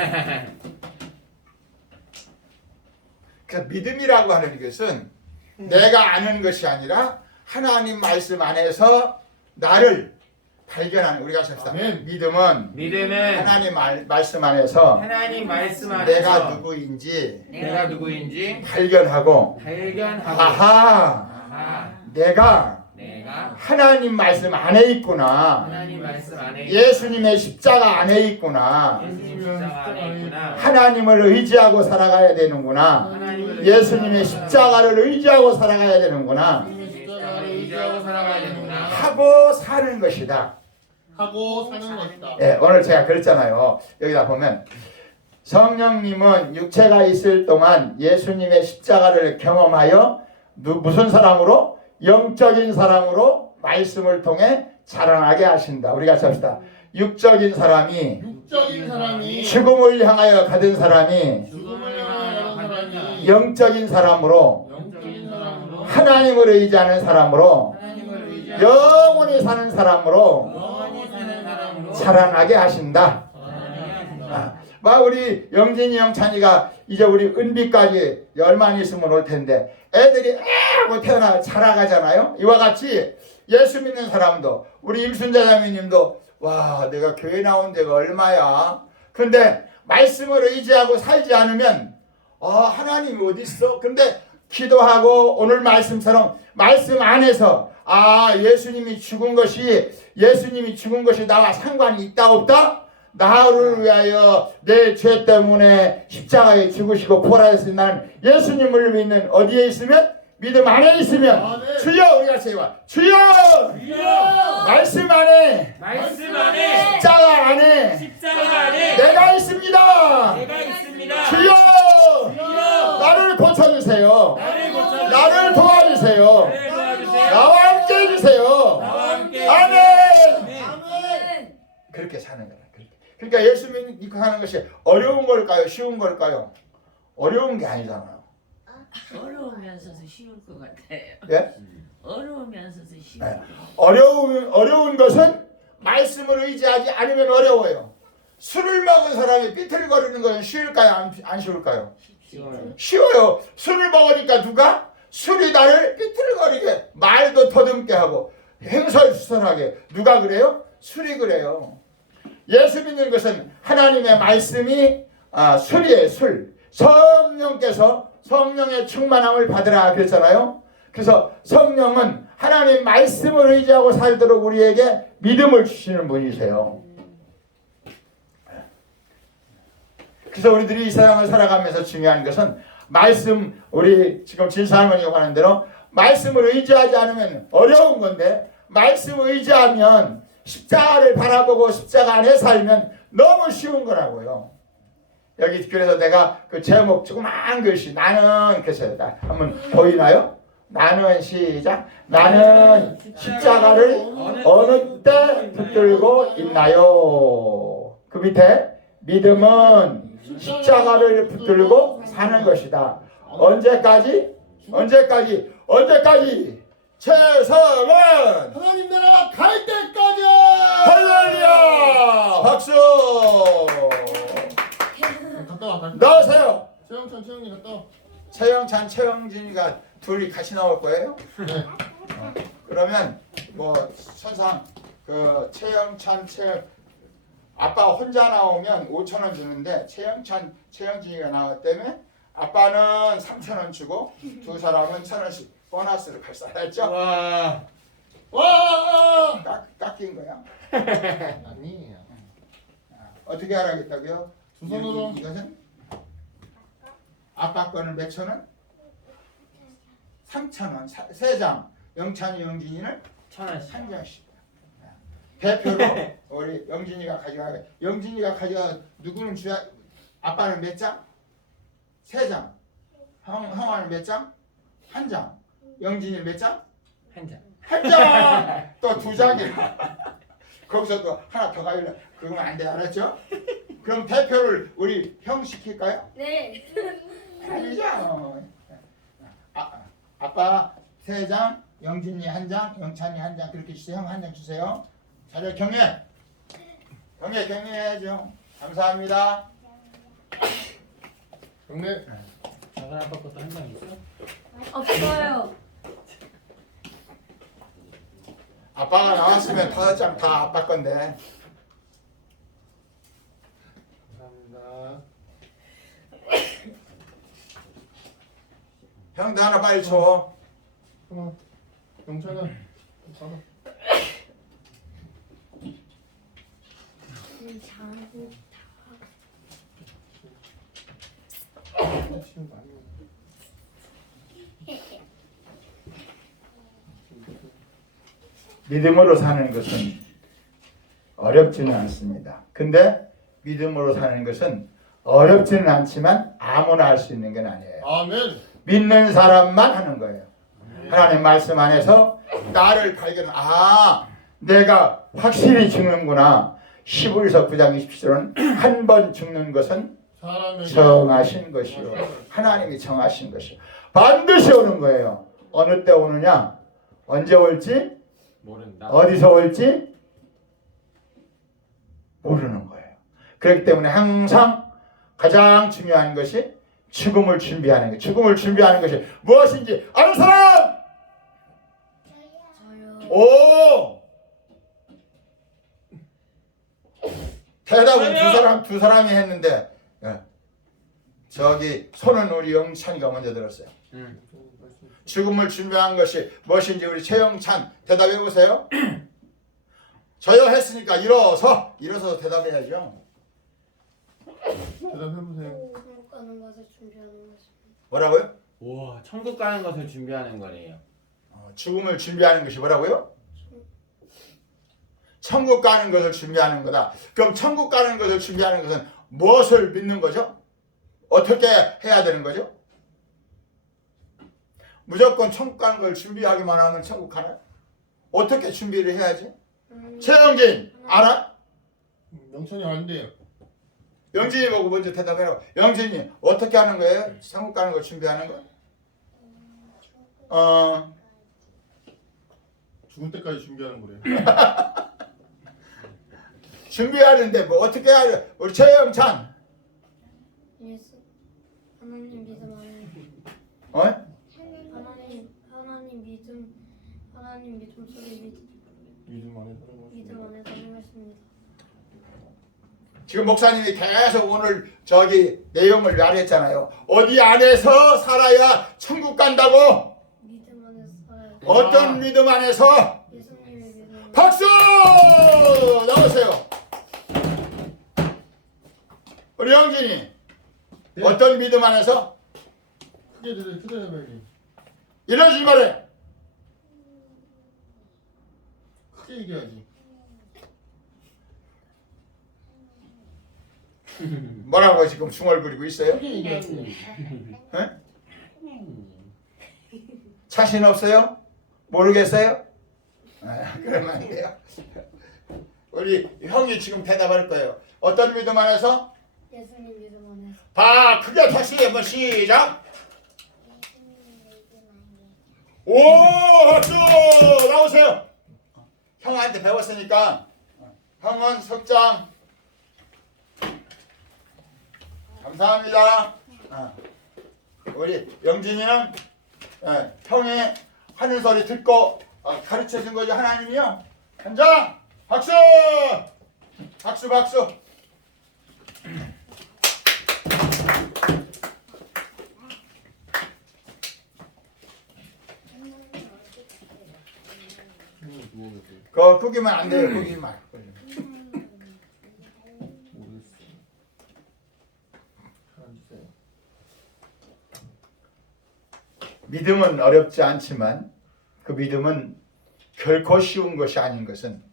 그래서 믿음이라고 하는 것은 내가 아는 것이 아니라 하나님 말씀 안에서 나를 발견하는 우리가 삽시다. 아멘. 믿음은 하나님 말씀 안에서 하나님 말씀 안에서 내가 누구인지 내가 누구인지 발견하고 발견하고 아하 내가 하나님 말씀 안에 있구나. 하나님 말씀 안에 예수님의 십자가 안에 있구나. 예수님 십자가 안에 있구나. 하나님을 의지하고 살아가야 되는구나. 하나님을 예수님의 십자가를 의지하고 살아가야 되는구나. 십자가를 의지하고 살아가야 되는구나. 하고 사는 것이다. 하고 사는 것이다. 네, 오늘 제가 그랬잖아요. 여기다 보면 성령님은 육체가 있을 동안 예수님의 십자가를 경험하여 무슨 사람으로? 영적인 사람으로 말씀을 통해 자라나게 하신다. 우리 같이 합시다. 육적인 사람이 육적인 사람이 죽음을 향하여 가던 사람이 죽음을 향하여 가는 사람이 영적인 사람으로 영적인 사람으로 하나님을 의지하는 사람으로 하나님을 의지하여 영원히 사는 사람으로 영원히 사는 사람으로 자라나게 하신다. 막 우리 영진이 영찬이가 이제 우리 은비까지 열만 있으면 올 텐데 애들이 하고 태어나 자라가잖아요. 이와 같이 예수 믿는 사람도 우리 임순자자매님도 와 내가 교회 나온 데가 얼마야. 근데 말씀을 의지하고 살지 않으면 하나님이 어디 있어? 근데 기도하고 오늘 말씀처럼 말씀 안에서 예수님이 죽은 것이 나와 상관이 있다 없다? 나를 위하여 내 죄 때문에 십자가에 죽으시고 부활하셨으니 나는 예수님을 믿는 어디에 있으면? 믿음 안에 있으면 네. 주여 우리가 세워 주여 말씀 안에 말씀 안에 십자가 안에 십자가 안에 내가 있습니다. 내가 있습니다. 주여 주여 나를 고쳐주세요. 나를 고쳐주세요. 나를 도와주세요. 나를 도와주세요. 나와 함께 해주세요. 나와 함께 아멘. 아멘. 그렇게 사는 거야. 그러니까 예수 믿고 사는 것이 어려운 걸까요? 쉬운 걸까요? 어려운 게 아니잖아요. 어려우면서도 쉬울 것 같아요. 예? 어려우면서도 쉬울 네. 것 같아요. 어려운 것은 말씀을 의지하지 않으면 어려워요. 술을 먹은 사람이 삐뚤거리는 것은 쉬울까요? 안 쉬울까요? 쉬워요. 술을 먹으니까 누가? 술이 나를 삐뚤거리게 말도 더듬게 하고 행설수설하게 누가 그래요? 술이 그래요. 예수 믿는 것은 하나님의 말씀이 술이에요. 술. 성령께서 성령의 충만함을 받으라 그랬잖아요. 그래서 성령은 하나님 말씀을 의지하고 살도록 우리에게 믿음을 주시는 분이세요. 그래서 우리들이 이 세상을 살아가면서 중요한 것은 말씀, 우리 지금 진사할머니가 하는 대로 말씀을 의지하지 않으면 어려운 건데 말씀을 의지하면 십자가를 바라보고 십자가 안에 살면 너무 쉬운 거라고요. 여기 그래서 내가 그 제목 조그만 글씨 나는 그래서 한번 보이나요? 나는 시작. 나는 십자가를 어느 때 붙들고 있나요? 그 밑에 믿음은 십자가를 붙들고 사는 것이다. 언제까지? 최성은 하나님 나라 갈 때까지. 할렐루야! 박수! 갔다 와. 나오세요. 최영찬 최영님 갔다 와. 최영찬, 최영진이가 둘이 같이 나올 거예요? 네. 그러면 뭐 선상 그 최영찬, 아빠 혼자 나오면 5,000원 주는데 최영찬, 최영진이가 나왔다며 아빠는 3,000원 주고 두 사람은 1,000원씩 보너스를 발사했죠? 와. 깎인 거야. 아니에요. 어떻게 하라겠다고요? 두 손으로. 이것은 아빠 거는 몇 천 원? 3,000원. 세 장. 영찬이, 영진이는 천원씩. 한 장씩. 대표로 우리 영진이가 가져가게. 영진이가 가져가. 누구는 주야? 아빠는 몇 장? 세 장. 형아는 몇 장? 한 장. 영진이는 몇 장? 한 잔. 한 장. 또 두 장이야. 거기서 또 하나 더 가려면 그러면 안 돼. 알았죠? 그럼 대표를 우리 형 시킬까요? 네. 아니죠. 아빠 세 장, 영진이 한 장, 영찬이 한 장 그렇게 주세요. 형 한 장 주세요. 자료 경례. 경례해야죠. 감사합니다. 경례. 작은 아빠 것도 한 장 있어? 없어요. 아빠가 나왔으면 5장 다 아빠 건데. 감사합니다. 형 나 하나 빨리 줘. 그만. 영찬아. 받아. 자고 치운 거 아니야. 믿음으로 사는 것은 어렵지는 않습니다. 근데 믿음으로 사는 것은 어렵지는 않지만 아무나 할 수 있는 건 아니에요. 아멘. 믿는 사람만 하는 거예요. 하나님 말씀 안에서 나를 발견, 내가 확실히 죽는구나. 11서 9장 27절은 한 번 죽는 것은 사람에게 정하신 것이요. 하나님이 정하신 것이요. 반드시 오는 거예요. 어느 때 오느냐? 언제 올지? 모른다. 어디서 올지? 모르는 거예요. 그렇기 때문에 항상 가장 중요한 것이 죽음을 준비하는 것. 죽음을 준비하는 것이 무엇인지 아는 사람? 저요. 오! 대답은 두 사람이 했는데 저기 손은 우리 영찬이가 먼저 들었어요. 죽음을 준비한 것이 무엇인지 우리 최영찬 대답해 보세요. 저요 했으니까 일어서 대답해야죠. 대답해보세요. 천국 가는 것을 준비하는 것입니다. 뭐라고요? 우와, 천국 가는 것을 준비하는 거네요. 죽음을 준비하는 것이 뭐라고요? 천국 가는 것을 준비하는 거다. 그럼 천국 가는 것을 준비하는 것은 무엇을 믿는 거죠? 어떻게 해야 되는 거죠? 무조건 천국 가는 걸 준비하기만 하면 천국 가나요? 어떻게 준비를 해야지? 최영진 알아? 영천이 안 돼요. 영진이 보고 먼저 대답해라. 영진이 어떻게 하는 거예요? 천국 가는 걸 준비하는 거? 죽을 때까지 준비하는 거래요. 준비하는데 뭐 어떻게 해야 돼? 우리 최영찬 예수 하나님 믿음 안에 하나님 믿음 속에 믿음 안에 사는 것입니다. 믿음 안에 사는 것입니다. 지금 목사님이 계속 오늘 저기 내용을 말했잖아요. 어디 안에서 살아야 천국 간다고? 믿음 안에 살아야 돼. 어떤 믿음 안에서? 예수님의 믿음. 박수! 나오세요. 우리 영진이 네. 어떤 믿음 안에서? 크게 대답해야지. 이러지 말해. 크게 얘기하지. 뭐라고 지금 중얼거리고 있어요? 크게 얘기하지. 에? 자신 없어요? 모르겠어요? 그러면 안 돼요. 우리 형이 지금 대답할 거예요. 어떤 믿음 안에서? 예수님 믿음 안에. 봐, 크게 다시 한번 시작. 오, 박수! 나오세요. 형한테 배웠으니까 형은 석장. 감사합니다. 우리 영진이는 형이 하는 소리 듣고 가르쳐준 거죠. 하나님이요. 현장 박수! 박수 박수. 그거 꾸기면 안 돼요. 꾸기만. 모르겠어. 앉으세요. 믿음은 어렵지 않지만 그 믿음은 결코 쉬운 것이 아닌 것은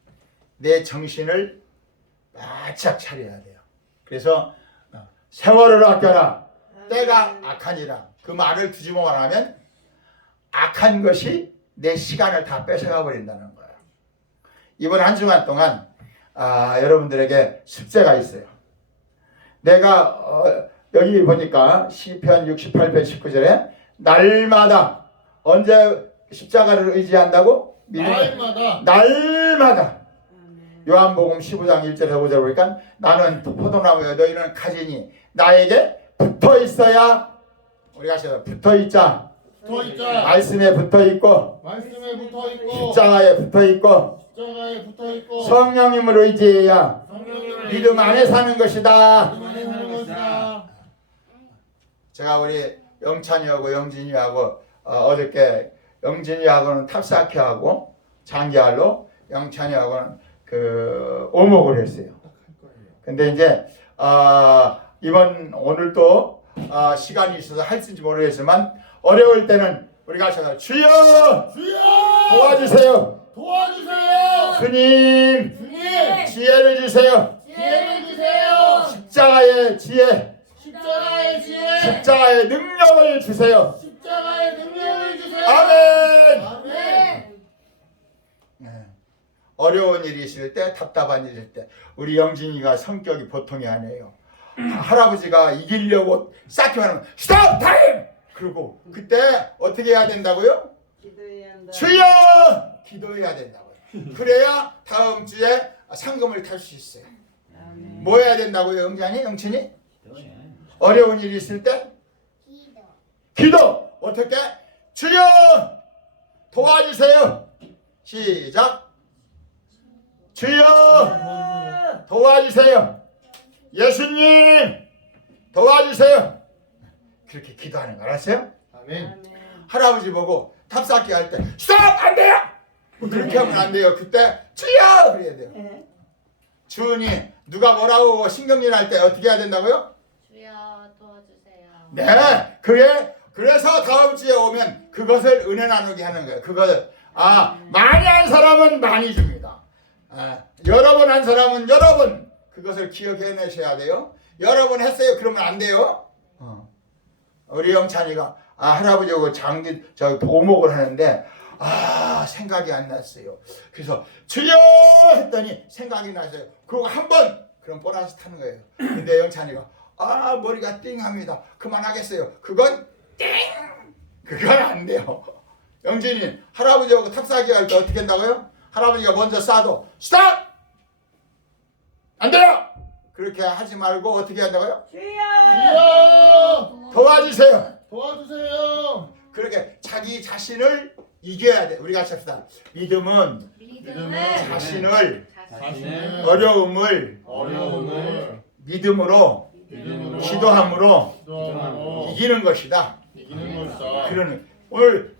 내 정신을 바짝 차려야 돼요. 그래서 세월을 아껴라. 때가 악하니라. 그 말을 뒤집어 말하면 악한 것이 내 시간을 다 뺏어가 버린다는 거예요. 이번 한 주간 동안 여러분들에게 숙제가 있어요. 내가 여기 보니까 시편 68편 19절에 날마다 언제 십자가를 의지한다고? 날마다. 요한복음 15장 1절에 5절에 보니까 나는 포도나무여 너희는 가지니 나에게 붙어 있어야 우리가 붙어 있자. 붙어 있자. 말씀에 붙어 있고 말씀에 붙어 있고 십자가에 붙어 있고 십자가에 붙어 있고 성령님을 의지해야 성령님을 믿음 안에 사는 것이다. 믿음 안에 사는 것이다. 제가 우리 영찬이하고 영진이하고 어저께 영진이하고는 탑쌓기하고 장기할로 영찬이하고는 그 오목을 했어요. 근데 이제 오늘 또 시간이 있어서 할 수 있는지 모르겠지만 어려울 때는 우리가 하셔서 주여 도와주세요. 도와주세요. 주님 주님 지혜를 주세요. 지혜를 주세요. 십자가의 지혜 십자가의 지혜, 십자가의 능력을 주세요. 십자가의 능력을 주세요. 아멘. 아멘. 네. 어려운 일이 있을 때, 답답한 일이 있을 때, 우리 영진이가 성격이 보통이 아니에요. 할아버지가 이기려고 쌓기만 하면 스톱 타임! 그리고 그때 어떻게 해야 된다고요? 기도해야 한다. 주여! 기도해야 된다고요. 그래야 다음 주에 상금을 탈 수 있어요. 뭐 해야 된다고요, 영찬이? 영친이? 어려운 일이 있을 때? 기도! 어떻게? 주여! 도와주세요. 시작. 주여! 도와주세요. 예수님! 도와주세요. 그렇게 기도하는 거 알았어요? 아멘. 할아버지 보고 탑 쌓기 할 때 스톱! 안 돼요! 그렇게 하면 안 돼요. 그때 주여! 그래야 돼요. 주은이 누가 뭐라고 신경질 할 때 어떻게 해야 된다고요? 주여 도와주세요. 네, 그래서 다음 주에 오면 그것을 은혜 나누게 하는 거예요. 그것을 많이 한 사람은 많이 줍니다. 여러 번 한 사람은 여러 번 그것을 기억해내셔야 돼요. 여러 번 했어요. 그러면 안 돼요. 우리 영찬이가 할아버지하고 도목을 하는데 생각이 안 났어요. 그래서 주여 했더니 생각이 났어요. 그리고 한 번 그럼 보너스 타는 거예요. 근데 영찬이가 머리가 띵합니다. 그만하겠어요. 그건 띵! 그건 안 돼요. 영진이 할아버지하고 탑사기 할 때 어떻게 한다고요? 할아버지가 먼저 싸도 스톱! 안 돼요! 그렇게 하지 말고 어떻게 한다고요? 주여 도와주세요. 도와주세요. 그렇게 자기 자신을 이겨야 돼. 우리 같이 합시다. 믿음은 자신을 자신의 어려움을 믿음으로 기도함으로 기도함으로 이기는 것이다. 이기는 것이다. 그러는 오늘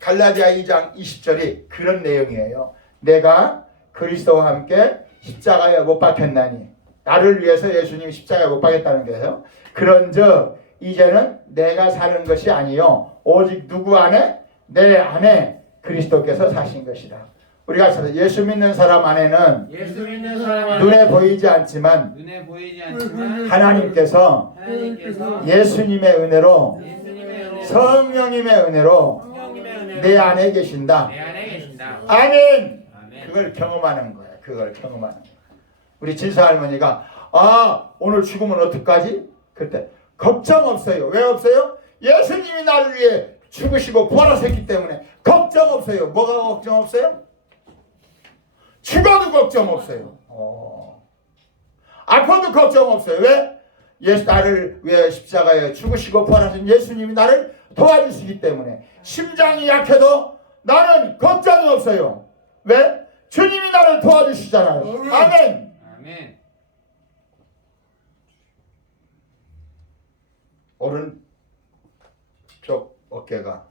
갈라디아 2장 20절이 그런 내용이에요. 내가 그리스도와 함께 십자가에 못 박혔나니 나를 위해서 예수님이 십자가에 못 박혔다는 거예요. 그런즉 이제는 내가 사는 것이 아니요 오직 누구 안에? 내 안에 그리스도께서 사신 것이다. 우리가 예수 믿는 사람 안에는 예수 믿는 사람은 눈에 보이지 않지만 눈에 보이지 않지만 하나님께서 하나님께서 예수님의 은혜로 예수님의 은혜로 성령님의 은혜로 성령님의 은혜로 내 안에 계신다. 내 안에 계신다. 아멘. 아멘. 그걸 경험하는 거야. 그걸 경험하는 거야. 우리 진사 할머니가 오늘 죽으면 어떡하지? 그때 걱정 없어요. 왜 없어요? 예수님이 나를 위해 죽으시고 부활하셨기 때문에 걱정 없어요. 뭐가 걱정 없어요? 죽어도 걱정 없어요. 아파도 걱정 없어요. 왜? 나를 위해 십자가에 죽으시고 부활하신 예수님이 나를 도와주시기 때문에 심장이 약해도 나는 걱정이 없어요. 왜? 주님이 나를 도와주시잖아요. 아멘. 아멘. 오른쪽 어깨가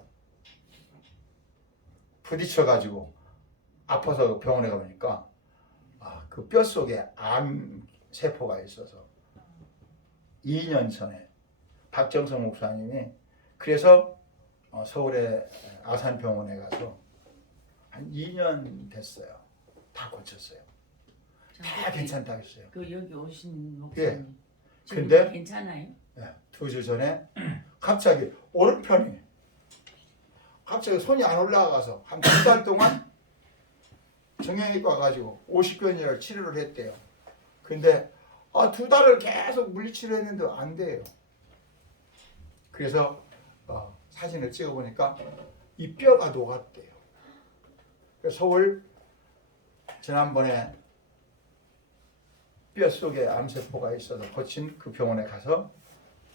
부딪혀가지고 아파서 병원에 가보니까 그 뼛속에 암 세포가 있어서 2년 전에 박정성 목사님이 그래서 서울의 아산병원에 가서 한 2년 됐어요. 다 고쳤어요. 다 괜찮다고 했어요. 그 여기 오신 예. 목사님. 지금 근데 괜찮아요? 2주 전에 갑자기 오른편이 갑자기 손이 안 올라가서 한 2달 동안 정형외과 가지고 50견이를 치료를 했대요. 근데 2달을 계속 물리치료했는데 안 돼요. 그래서 사진을 찍어보니까 이 뼈가 녹았대요. 그래서 서울 지난번에 뼈 속에 암세포가 있어서 고친 그 병원에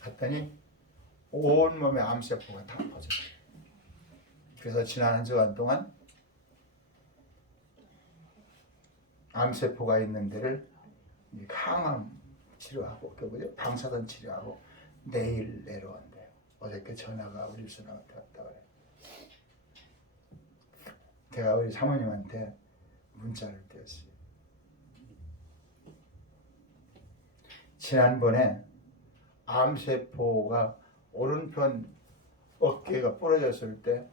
갔더니 온몸에 암세포가 다 퍼져요. 그래서 지난 한 주간 동안 암세포가 있는 데를 항암 치료하고 방사선 치료하고 내일 내려온대요. 어저께 전화가 우리 집사람한테 왔다 그래. 제가 우리 사모님한테 문자를 띄웠어요. 지난번에 암세포가 오른편 어깨가 부러졌을 때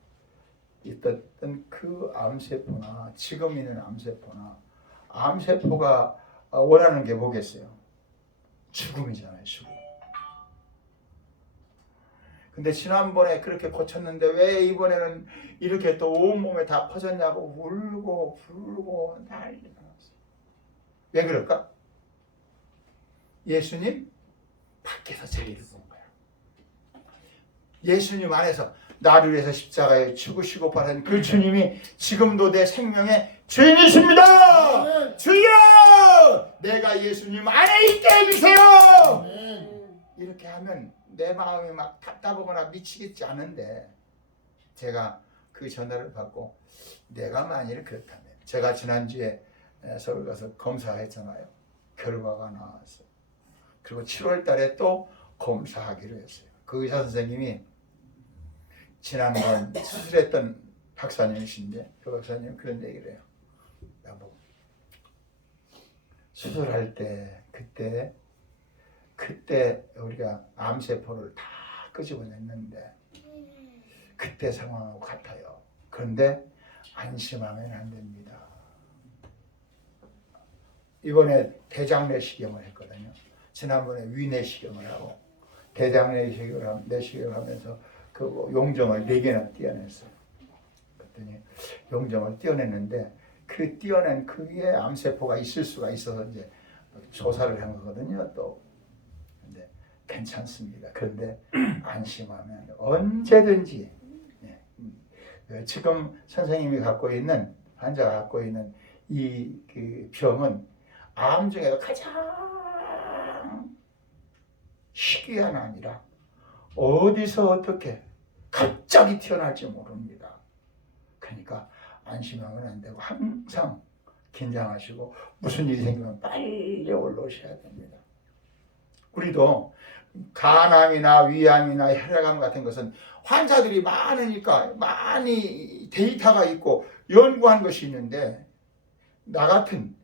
있었던 그 암세포나 지금 있는 암세포나 암세포가 원하는 게 뭐겠어요? 죽음이잖아요, 죽음. 근데 지난번에 그렇게 고쳤는데 왜 이번에는 이렇게 또 온몸에 다 퍼졌냐고 울고 불고 난리가 났어요. 왜 그럴까? 예수님 밖에서 제일 본 거야. 예수님 안에서 나를 위해서 십자가에 죽으시고 바른 그 주님이 지금도 내 생명의 주인이십니다. 주여! 내가 예수님 안에 있게 해주세요. 이렇게 하면 내 마음이 막 답답하거나 미치겠지 않은데, 제가 그 전화를 받고 내가 만일 그렇다면, 제가 지난주에 서울 가서 검사했잖아요. 결과가 나왔어요. 그리고 7월 달에 또 검사하기로 했어요. 그 의사 선생님이 지난번 수술했던 박사님이신데, 그 박사님 그런 얘기를 해요. 여보, 수술할 때 그때 우리가 암세포를 다 끄집어냈는데 그때 상황하고 같아요. 그런데 안심하면 안 됩니다. 이번에 대장내시경을 했거든요. 지난번에 위내시경을 하고 대장내시경을 하면서 그 용종을 4개나 떼어냈어요. 그랬더니 용종을 떼어냈는데 그 떼어낸 그 위에 암세포가 있을 수가 있어서 이제 조사를 한 거거든요. 또 근데 괜찮습니다. 그런데 안심하면 언제든지 지금 선생님이 갖고 있는 환자가 갖고 있는 이 그 병은 암 중에서 가장 희귀한 암이라 어디서 어떻게 갑자기 튀어나올지 모릅니다. 그러니까 안심하면 안 되고 항상 긴장하시고 무슨 일이 생기면 빨리 올라오셔야 됩니다. 우리도 간암이나 위암이나 혈액암 같은 것은 환자들이 많으니까 많이 데이터가 있고 연구한 것이 있는데, 나 같은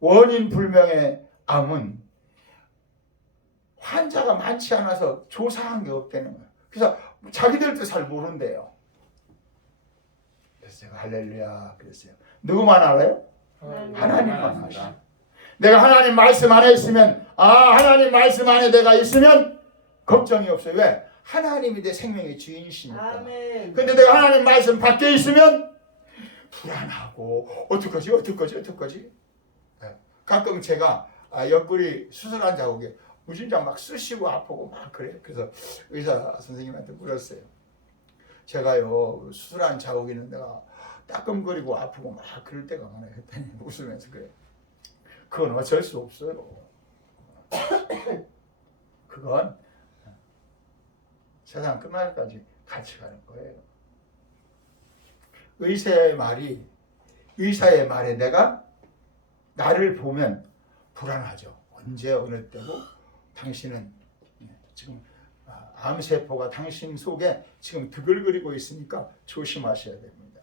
원인 불명의 암은 환자가 많지 않아서 조사한 게 없다는 거예요. 그래서 자기들도 잘 모른대요. 그래서 제가 할렐루야 그랬어요. 누구만 알아요? 하나님만 아시죠. 내가 하나님 말씀 안에 있으면, 하나님 말씀 안에 내가 있으면 걱정이 없어요. 왜? 하나님이 내 생명의 주인이시니까. 근데 내가 하나님 말씀 밖에 있으면 불안하고 어떡하지? 가끔 제가 옆구리 수술한 자국에 무진장 막 쑤시고 아프고 막 그래요. 그래서 의사 선생님한테 물었어요. 제가요 수술한 자국 있는 데가 따끔거리고 아프고 막 그럴 때가 많아요. 했더니 웃으면서 그래요. 그건 어쩔 수 없어요. 그건 세상 끝날까지 같이 가는 거예요. 의사의 말에 내가 나를 보면 불안하죠. 언제 어느 때고 당신은 지금 암세포가 당신 속에 지금 드글거리고 있으니까 조심하셔야 됩니다.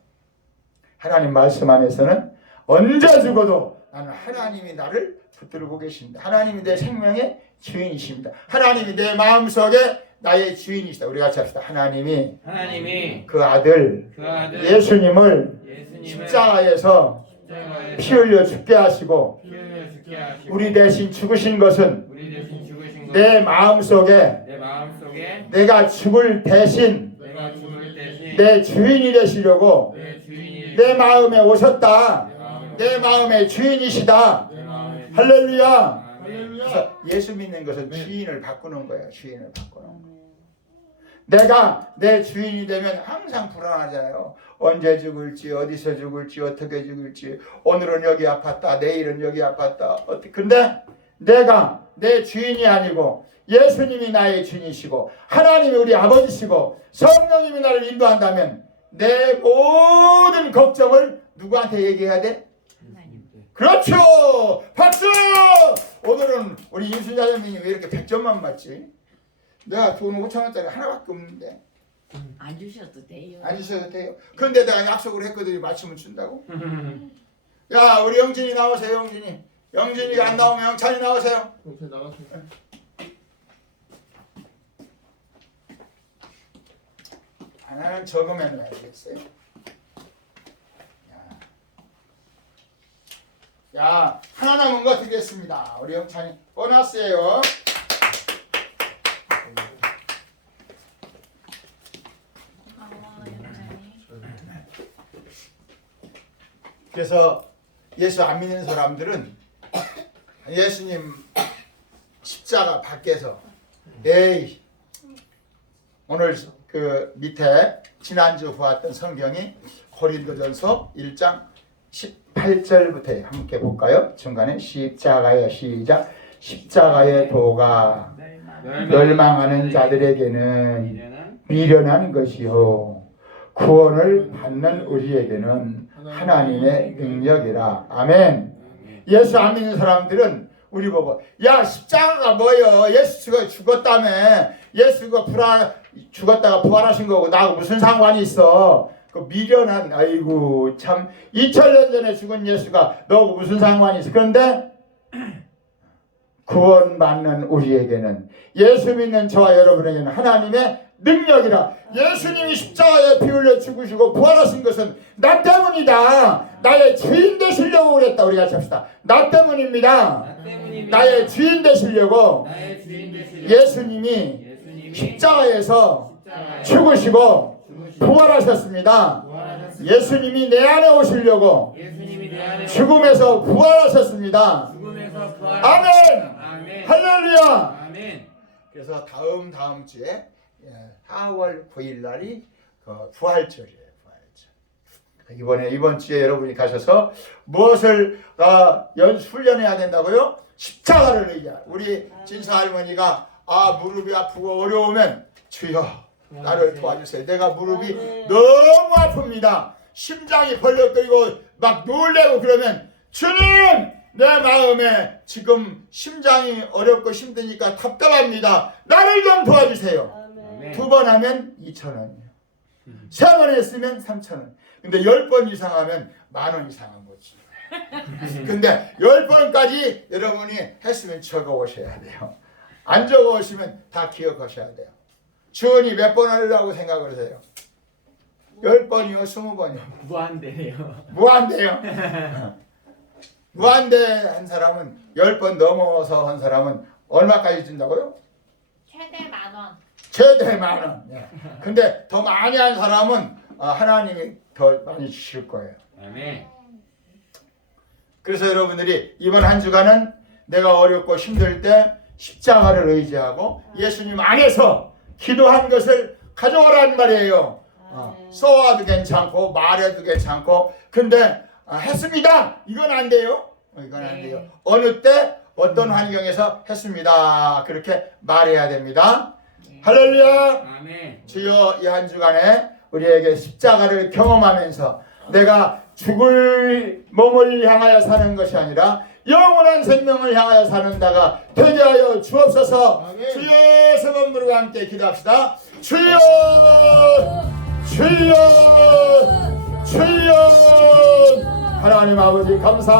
하나님 말씀 안에서는 언제 죽어도 나는 하나님이 나를 붙들고 계십니다. 하나님이 내 생명의 주인이십니다. 하나님이 내 마음속에 나의 주인이시다. 우리 같이 합시다. 하나님이 그 아들 예수님을 십자가에서 피 흘려 죽게 하시고 우리 대신 죽으신 것은 내 마음속에 내가 죽을 대신 내 주인이 되시려고 내 마음에 오셨다. 내 마음의 주인이시다. 할렐루야. 그래서 예수 믿는 것은 주인을 바꾸는 거예요. 주인을 바꾸는 거예요. 내가 내 주인이 되면 항상 불안하잖아요. 언제 죽을지, 어디서 죽을지, 어떻게 죽을지. 오늘은 여기 아팠다, 내일은 여기 아팠다. 근데 내가 내 주인이 아니고 예수님이 나의 주인이시고 하나님이 우리 아버지시고 성령님이 나를 인도한다면 내 모든 걱정을 누구한테 얘기해야 돼? 그렇죠. 박수. 오늘은 우리 임순자님이 왜 이렇게 100점만 맞지? 내가 돈 5,000원짜리 하나밖에 없는데. 안 주셔도 돼요. 안 주셔도 돼요. 그런데 내가 약속을 했거든요. 맞춤을 준다고. 야, 우리 영진이 나오세요. 영진이가 안 나오면 영찬이 나오세요. 제 나갔습니다. 하나는 적으면 알겠어요. 자, 하나 남은 거 드리겠습니다. 우리 영찬이 보너스예요. 그래서 예수 안 믿는 사람들은 예수님 십자가 밖에서 에이, 오늘 그 밑에 지난주 보았던 성경이 고린도전서 1장 18절부터 함께 볼까요? 중간에 십자가의 시작. 십자가의 도가 멸망하는 자들에게는 미련한 것이요 구원을 받는 우리에게는 하나님의 능력이라. 아멘. 예수 안 믿는 사람들은 우리 보고 야 십자가가 뭐여? 예수가 죽었다며. 예수가 죽었다가 부활하신 거고 나하고 무슨 상관이 있어? 그 미련한 아이고 참 2000년 전에 죽은 예수가 너하고 무슨 상관이 있어? 그런데 구원받는 우리에게는 예수 믿는 저와 여러분에게는 하나님의 능력이라. 예수님이 십자가에 피 흘려 죽으시고 부활하신 것은 나 때문이다. 나의 주인 되시려고 그랬다. 우리 같이 합시다. 나 때문입니다. 나의 주인 되시려고 예수님이 십자가에서 죽으시고 부활하셨습니다. 예수님이 내 안에 오시려고 죽음에서 부활하셨습니다. 아멘. 할렐루야. 그래서 다음 주에 4월 9일 날이 부활절이에요. 부활절. 이번 주에 여러분이 가셔서 무엇을 훈련해야 된다고요? 십자가를 의지하. 우리 진사 할머니가 무릎이 아프고 어려우면 주여 나를 도와주세요. 내가 무릎이 너무 아픕니다. 심장이 벌렁거리고 막 놀래고 그러면 주님 내 마음에 지금 심장이 어렵고 힘드니까 답답합니다. 나를 좀 도와주세요. 2번 하면 2,000원이에요. 3번 했으면 3,000원. 근데 10번 이상 하면 10,000원 이상 한 거지. 근데 10번까지 여러분이 했으면 적어 오셔야 돼요. 안 적어 오시면 다 기억하셔야 돼요. 주원이 몇 번 하려고 생각을 하세요? 10번이요? 20번이요? 무한대네요. 무한대요. 무한대 한 사람은 10번 넘어서 한 사람은 얼마까지 준다고요? 최대 10,000원. 최대 10,000원. 예. 근데 더 많이 한 사람은 하나님이 더 많이 주실 거예요. 아멘. 그래서 여러분들이 이번 한 주간은 내가 어렵고 힘들 때 십자가를 의지하고 예수님 안에서 기도한 것을 가져오라는 말이에요. 써와도 괜찮고 말해도 괜찮고. 근데 했습니다. 이건 안 돼요. 이건 안 돼요. 어느 때 어떤 환경에서 했습니다. 그렇게 말해야 됩니다. 할렐루야. 아멘. 주여 이 한 주간에 우리에게 십자가를 경험하면서 내가 죽을 몸을 향하여 사는 것이 아니라 영원한 생명을 향하여 사는 자가 되게 하여 주옵소서. 아멘. 주여 세 번 부르고 함께 기도합시다. 주여 주여 주여. 하나님 아버지 감사